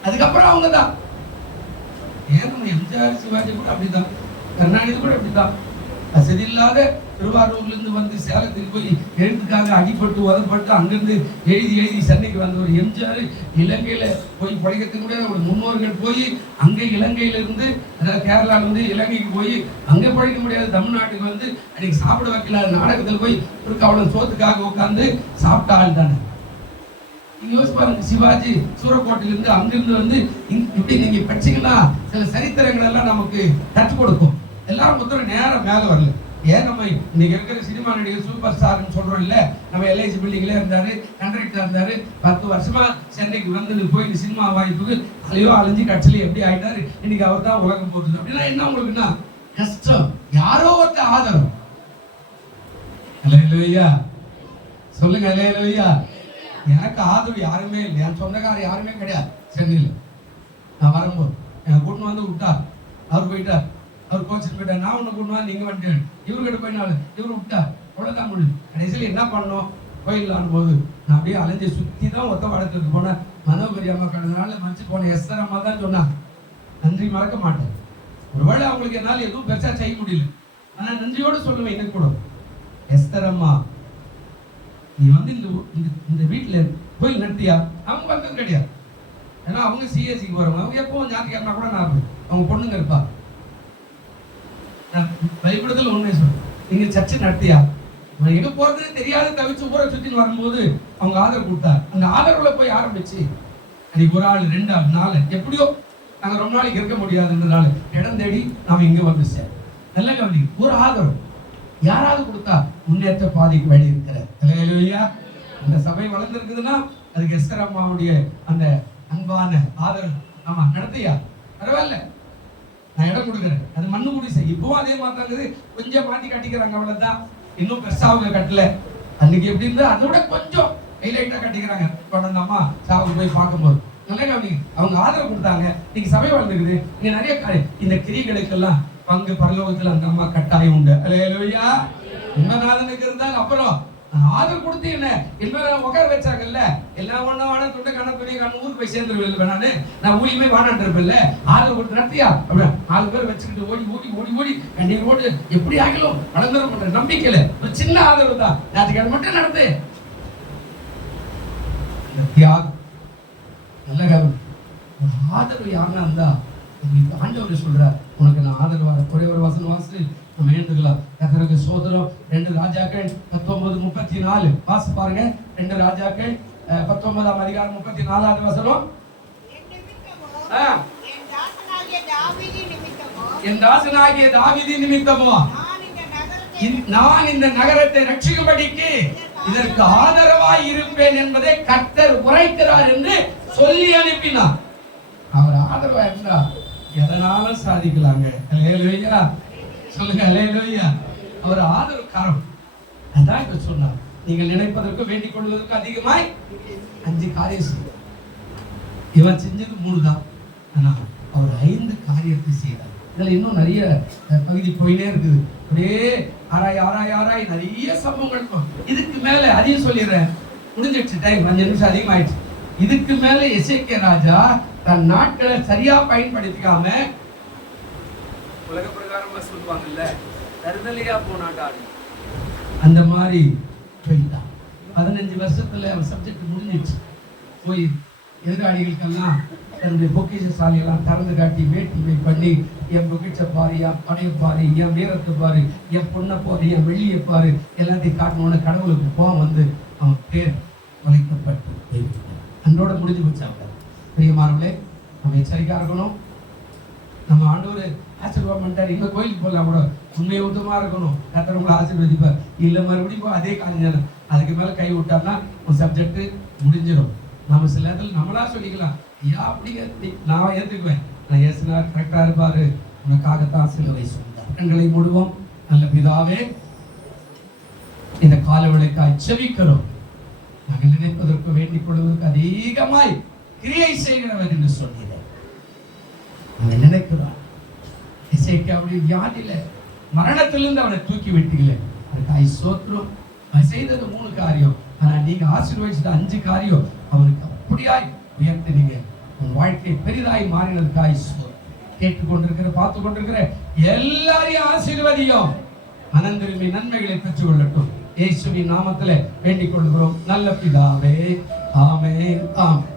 அதுக்கப்புறம் அவங்க தான் ஏன் எம்ஜிஆர் சிவாஜி கூட அப்படிதான், கருணாநிதி கூட அப்படிதான். வசதி இல்லாத திருவாரூர்ல இருந்து வந்து சேலத்துக்கு போய் எழுத்துக்காக அடிபட்டு உதப்பட்டு அங்கிருந்து எழுதி சென்னைக்கு வந்த ஒரு எம்ஜிஆர் இலங்கையில போய் பழைக்கிறதுக்கு கூட ஒரு முன்னோர்கள் போய் அங்கே இலங்கையில இருந்து, அதாவது கேரளால இருந்து இலங்கைக்கு போய் அங்கே பழைக்க முடியாது, தமிழ்நாட்டுக்கு வந்து அன்னைக்கு சாப்பிட வைக்கல நாடகத்தில் போய் ஒரு கவலம் சோத்துக்காக உட்காந்து சாப்பிட்ட ஆள் தானே. யோசிச்சு பாருங்க, சிவாஜி சூரக்கோட்டையிலிருந்து அங்கிருந்து வந்து இப்படி நீங்க படிச்சீங்கன்னா சில சரித்திரங்கள் எல்லாம் நமக்கு கற்றுக் கொடுக்கும். எல்லாரும் புத்தகம் நேரம் மேல வரல. ஏன் நம்ம இன்னைக்கு இருக்கிற சினிமா நடிகர் சூப்பர் ஸ்டார்னு சொல்றோம் இல்ல, நம்ம எல்ஐசி பில்டிங்ல இருந்தாரு, கண்டக்டர் இருந்தாரு, 10 வருஷமா சென்னைக்கு வந்தது போய் சினிமா வாய்ப்புக்கு அலையோ அலைஞ்சு கட்சியில எப்படி ஆயிட்டாரு, இன்னைக்கு அவர் தான் உலகம் போகுது அப்படின்னா என்ன உங்களுக்குன்னா கஷ்டம். யாரோ ஒருத்த ஆதரவு. அல்லேலூயா சொல்லுங்க, அல்லேலூயா. எனக்கு ஆதரவு யாருமே இல்லை, என் சொந்தக்காரர் யாருமே கிடையாது. சென்னையில் நான் வரும்போது என்னை கூட்டு வந்து விட்டார், அவர் போயிட்டார், அவர் கோச்சிட்டு போயிட்டார். நான் ஒன்று கூட்டு வந்து நீங்க வந்துட்டேன், இவர்கிட்ட போயினாலும் இவர் விட்டார், அவ்வளோதான் முடியும். கடைசியில் என்ன பண்ணோம், கோயிலான போது நான் அப்படியே அலைஞ்சி சுற்றி தான் ஒத்த வடத்துக்கு போனேன். மனோகரி அம்மா கடந்தனால மறைச்சு போன எஸ்தர் அம்மா தான் சொன்னாங்க, நன்றி மறக்க மாட்டேன். ஒருவேளை அவங்களுக்கு என்னால் எதுவும் பெருசா செய்ய முடியல, ஆனால் நன்றியோடு சொல்லுவேன். எனக்கு கூட எஸ்தர் அம்மா, நீ வந்து இந்த வீட்டுல கோயில் நடத்தியா? அவங்க வந்தது கிடையாது, ஏன்னா அவங்க சிஎஸ்சிக்கு வரவங்க. அவங்க எப்பவும் ஞாயிற்றுக்கிழமை கூட நான் அவங்க பொண்ணுங்க இருப்பா. பைபிளத்தில் ஒண்ணே சொல்றேன், நீங்க சர்ச்சை நடத்தியா? எங்க போறதுன்னு தெரியாத தவிச்சு ஊரை சுத்தி வரும்போது அவங்க ஆதரவு கொடுத்தார். அந்த ஆதரவுல போய் ஆரம்பிச்சு அன்னைக்கு ஒரு ஆள் 2 ஆள் 4 எப்படியோ நாங்க ரொம்ப நாளைக்கு இருக்க முடியாதுன்றதுனால இடம் தேடி நாம இங்க வந்துச்சேன். நல்ல கவனி, ஒரு ஆதரவு யாராவது கொடுத்தா முன்னேற்ற பாதைக்கு வழி இருக்கிறது. அல்லேலூயா. அந்த சபை வளர்ந்துருக்குதுன்னா அதுக்கு எஸ்தர் அம்மாவுடைய அந்த அன்பான ஆதரவு. ஆமா நடத்தியா, பரவாயில்ல நான் இடம் கொடுக்குறேன், அது மண்ணு குடிசை இப்பவும் அதே மாதிரி இருக்குது, கொஞ்சம் மாத்தி கட்டிக்கிறாங்க, அவ்வளவுதான், இன்னும் பெருசாவுங்க கட்டல. அன்னைக்கு எப்படி இருந்தா அதோட கொஞ்சம் ஹைலைட்டா கட்டிக்கிறாங்க. அந்த அம்மா சாவுக்கு போய் பார்க்கும்போது நல்ல கவனிங்க, அவங்க ஆதரவு கொடுத்தாங்க. இன்னைக்கு சபை வளர்ந்துருக்குது. இங்க நிறைய இந்த கிரியைகளுக்கெல்லாம் பங்கு பரலோகத்துல அந்த அம்மா கட்டாயம் உண்டு. அல்லேலூயா. உண்மைநாதனுக்கு இருந்தால் அப்புறம் ஆதரவு கொடுத்து என்ன என்பதை உட்கார வச்சாங்கல்ல, எல்லாம் ஒண்ணா வாழ துண்டை கண்ண துணி கண்ணு ஊருக்கு போய் சேர்ந்துருவேன் நானு, நான் ஊழியுமே வாழான் இருப்பேன்ல, ஆதரவு கொடுத்து நடத்தியா அப்படின்னா 4 பேர் வச்சுக்கிட்டு ஓடி ஓடி ஓடி ஓடி கண்ணீர் ஓடு எப்படி ஆகலும் வளர்ந்துட நம்பிக்கையில ஒரு சின்ன ஆதரவு தான். ஞாயிற்றுக்கிழமை மட்டும் நடத்து. தியாகம் நல்ல ஆதரவு யாருன்னா இருந்தா ஆண்டவர் சொல்றார், உனக்கு நான் ஆதரவாக ஒரே ஒரு வசனம் வாசி நம்ம எழுந்துக்கலாம். கர்த்தருக்கு சோதரம். 2 ராஜாக்கள் 19:34 வாசி பாருங்க. 2 ராஜாக்கள் 19ஆம் அதிகாரம் 34வது வசனம். என் தாசனாகிய தாவீது நிமித்தமோ நான் இந்த நகரத்தை ரட்சிக்கும்படிக்கு இதற்கு ஆதரவாய் இருப்பேன் என்பதை கர்த்தர் உரைக்கிறார் என்று சொல்லி அனுப்பினார். அவர் ஆதரவா இருந்தா எதனாலும் சாதிக்கலாங்க. அல்லேலூயா. சொல்லுங்க அல்லேலூயா. அவர் ஆதரவுக்காரர். அதான் இப்ப சொன்னார், நீங்கள் நினைப்பதற்கு வேண்டிக் கொள்வதற்கு அதிகமாய் 5 காரியம் செய்தார். இவன் செஞ்சது 3 தான், ஆனா அவர் 5 காரியத்தை செய்தார். இதுல இன்னும் நிறைய பகுதி போயினே இருக்குது. அப்படியே ஆராய் ஆராய் ஆராய் நிறைய சம்பவங்கள் இருக்கும். இதுக்கு மேல அதையும் சொல்லிடுறேன், முடிஞ்சிடுச்சு டைம், 5 நிமிஷம் அதிகமாயிடுச்சு. இதுக்கு மேல எசேக்கியா ராஜா தன் நாட்களை சரியா பயன்படுத்திக்காம, உலக பிரகாரமா சொல்லுவாங்கல்ல, தருதலையா போனாட்டாள், அந்த மாதிரி போயிட்டான். 15 வருஷத்துல அவன் சப்ஜெக்ட் முடிஞ்சிடுச்சு. போய் எதிராளிகளுக்கெல்லாம் தன்னுடைய பொக்கிஷ சாலையெல்லாம் திறந்து காட்டி வேட்டிமை பண்ணி, என் பொக்கிஷ பாரு, என் படைய பாரு, என் வீரத்தை பாரு, என் பொண்ணை பாரு, என் வெள்ளியை பாரு, எல்லாத்தையும் காட்டணும்னு கடவுளுக்கு கோவம் வந்து அவன் பேர் உழைக்கப்பட்டு அன்றோட முடிஞ்சு போச்சாங்க. பிரியமானவர்களே, நம்ம எச்சரிக்கையா இருக்கணும். நம்ம ஆண்டவர் ஆசீர்வாதம் பண்ணிட்டாரு, இந்த கோயிலுக்கு போகலாம் கூட உண்மை உத்தமா இருக்கணும். கர்த்தர் உங்களை ஆசீர்வதிப்பார். இல்லை மறுபடியும் அதே காரியம், அதுக்கு மேல கை விட்டார்னா உன் சப்ஜெக்ட் முடிஞ்சிடும். நம்ம சில நேரத்தில் நம்மளா சொல்லிக்கலாம், ஐயா அப்படிங்க நான் ஏற்றுக்குவேன், நான் ஏசுனா கரெக்டா இருப்பாரு, உனக்காகத்தான் சிலுவை சொன்னார். கண்களை மூடுவோம். நல்ல பிதாவே, இந்த கால வேளைக்காய் செபிக்கிறோம். நாங்கள் நினைப்பதற்கு வேண்டிக் கொள்வதற்கு அதிகமாய் கிரியை செய்கிறவர் என்று சொன்னீர்கள். நாங்கள் நினைக்கிறோம், எசேக்கியாவுடைய வியாதியில மரணத்திலிருந்து அவனை தூக்கி விட்டீங்களே, அதுக்காய் சோத்திரம். அவன் செய்தது 3 காரியம், ஆனா நீங்க ஆசீர்வதிச்சது 5 காரியம். அவனுக்கு அப்படியாய் உயர்த்தினீங்க. உன் வாழ்க்கை பெரிதாய் மாறினதுக்காய் சோத்திரம். கேட்டுக்கொண்டிருக்கிற பார்த்து கொண்டிருக்கிற எல்லாரையும் ஆசீர்வதியும். மனம் திரும்பி நன்மைகளை பெற்றுக் கொள்ளட்டும். இயேசுவின் நாமத்திலே வேண்டிக் கொள்கிறோம் நல்ல பிதாவே. ஆமென். ஆமென்.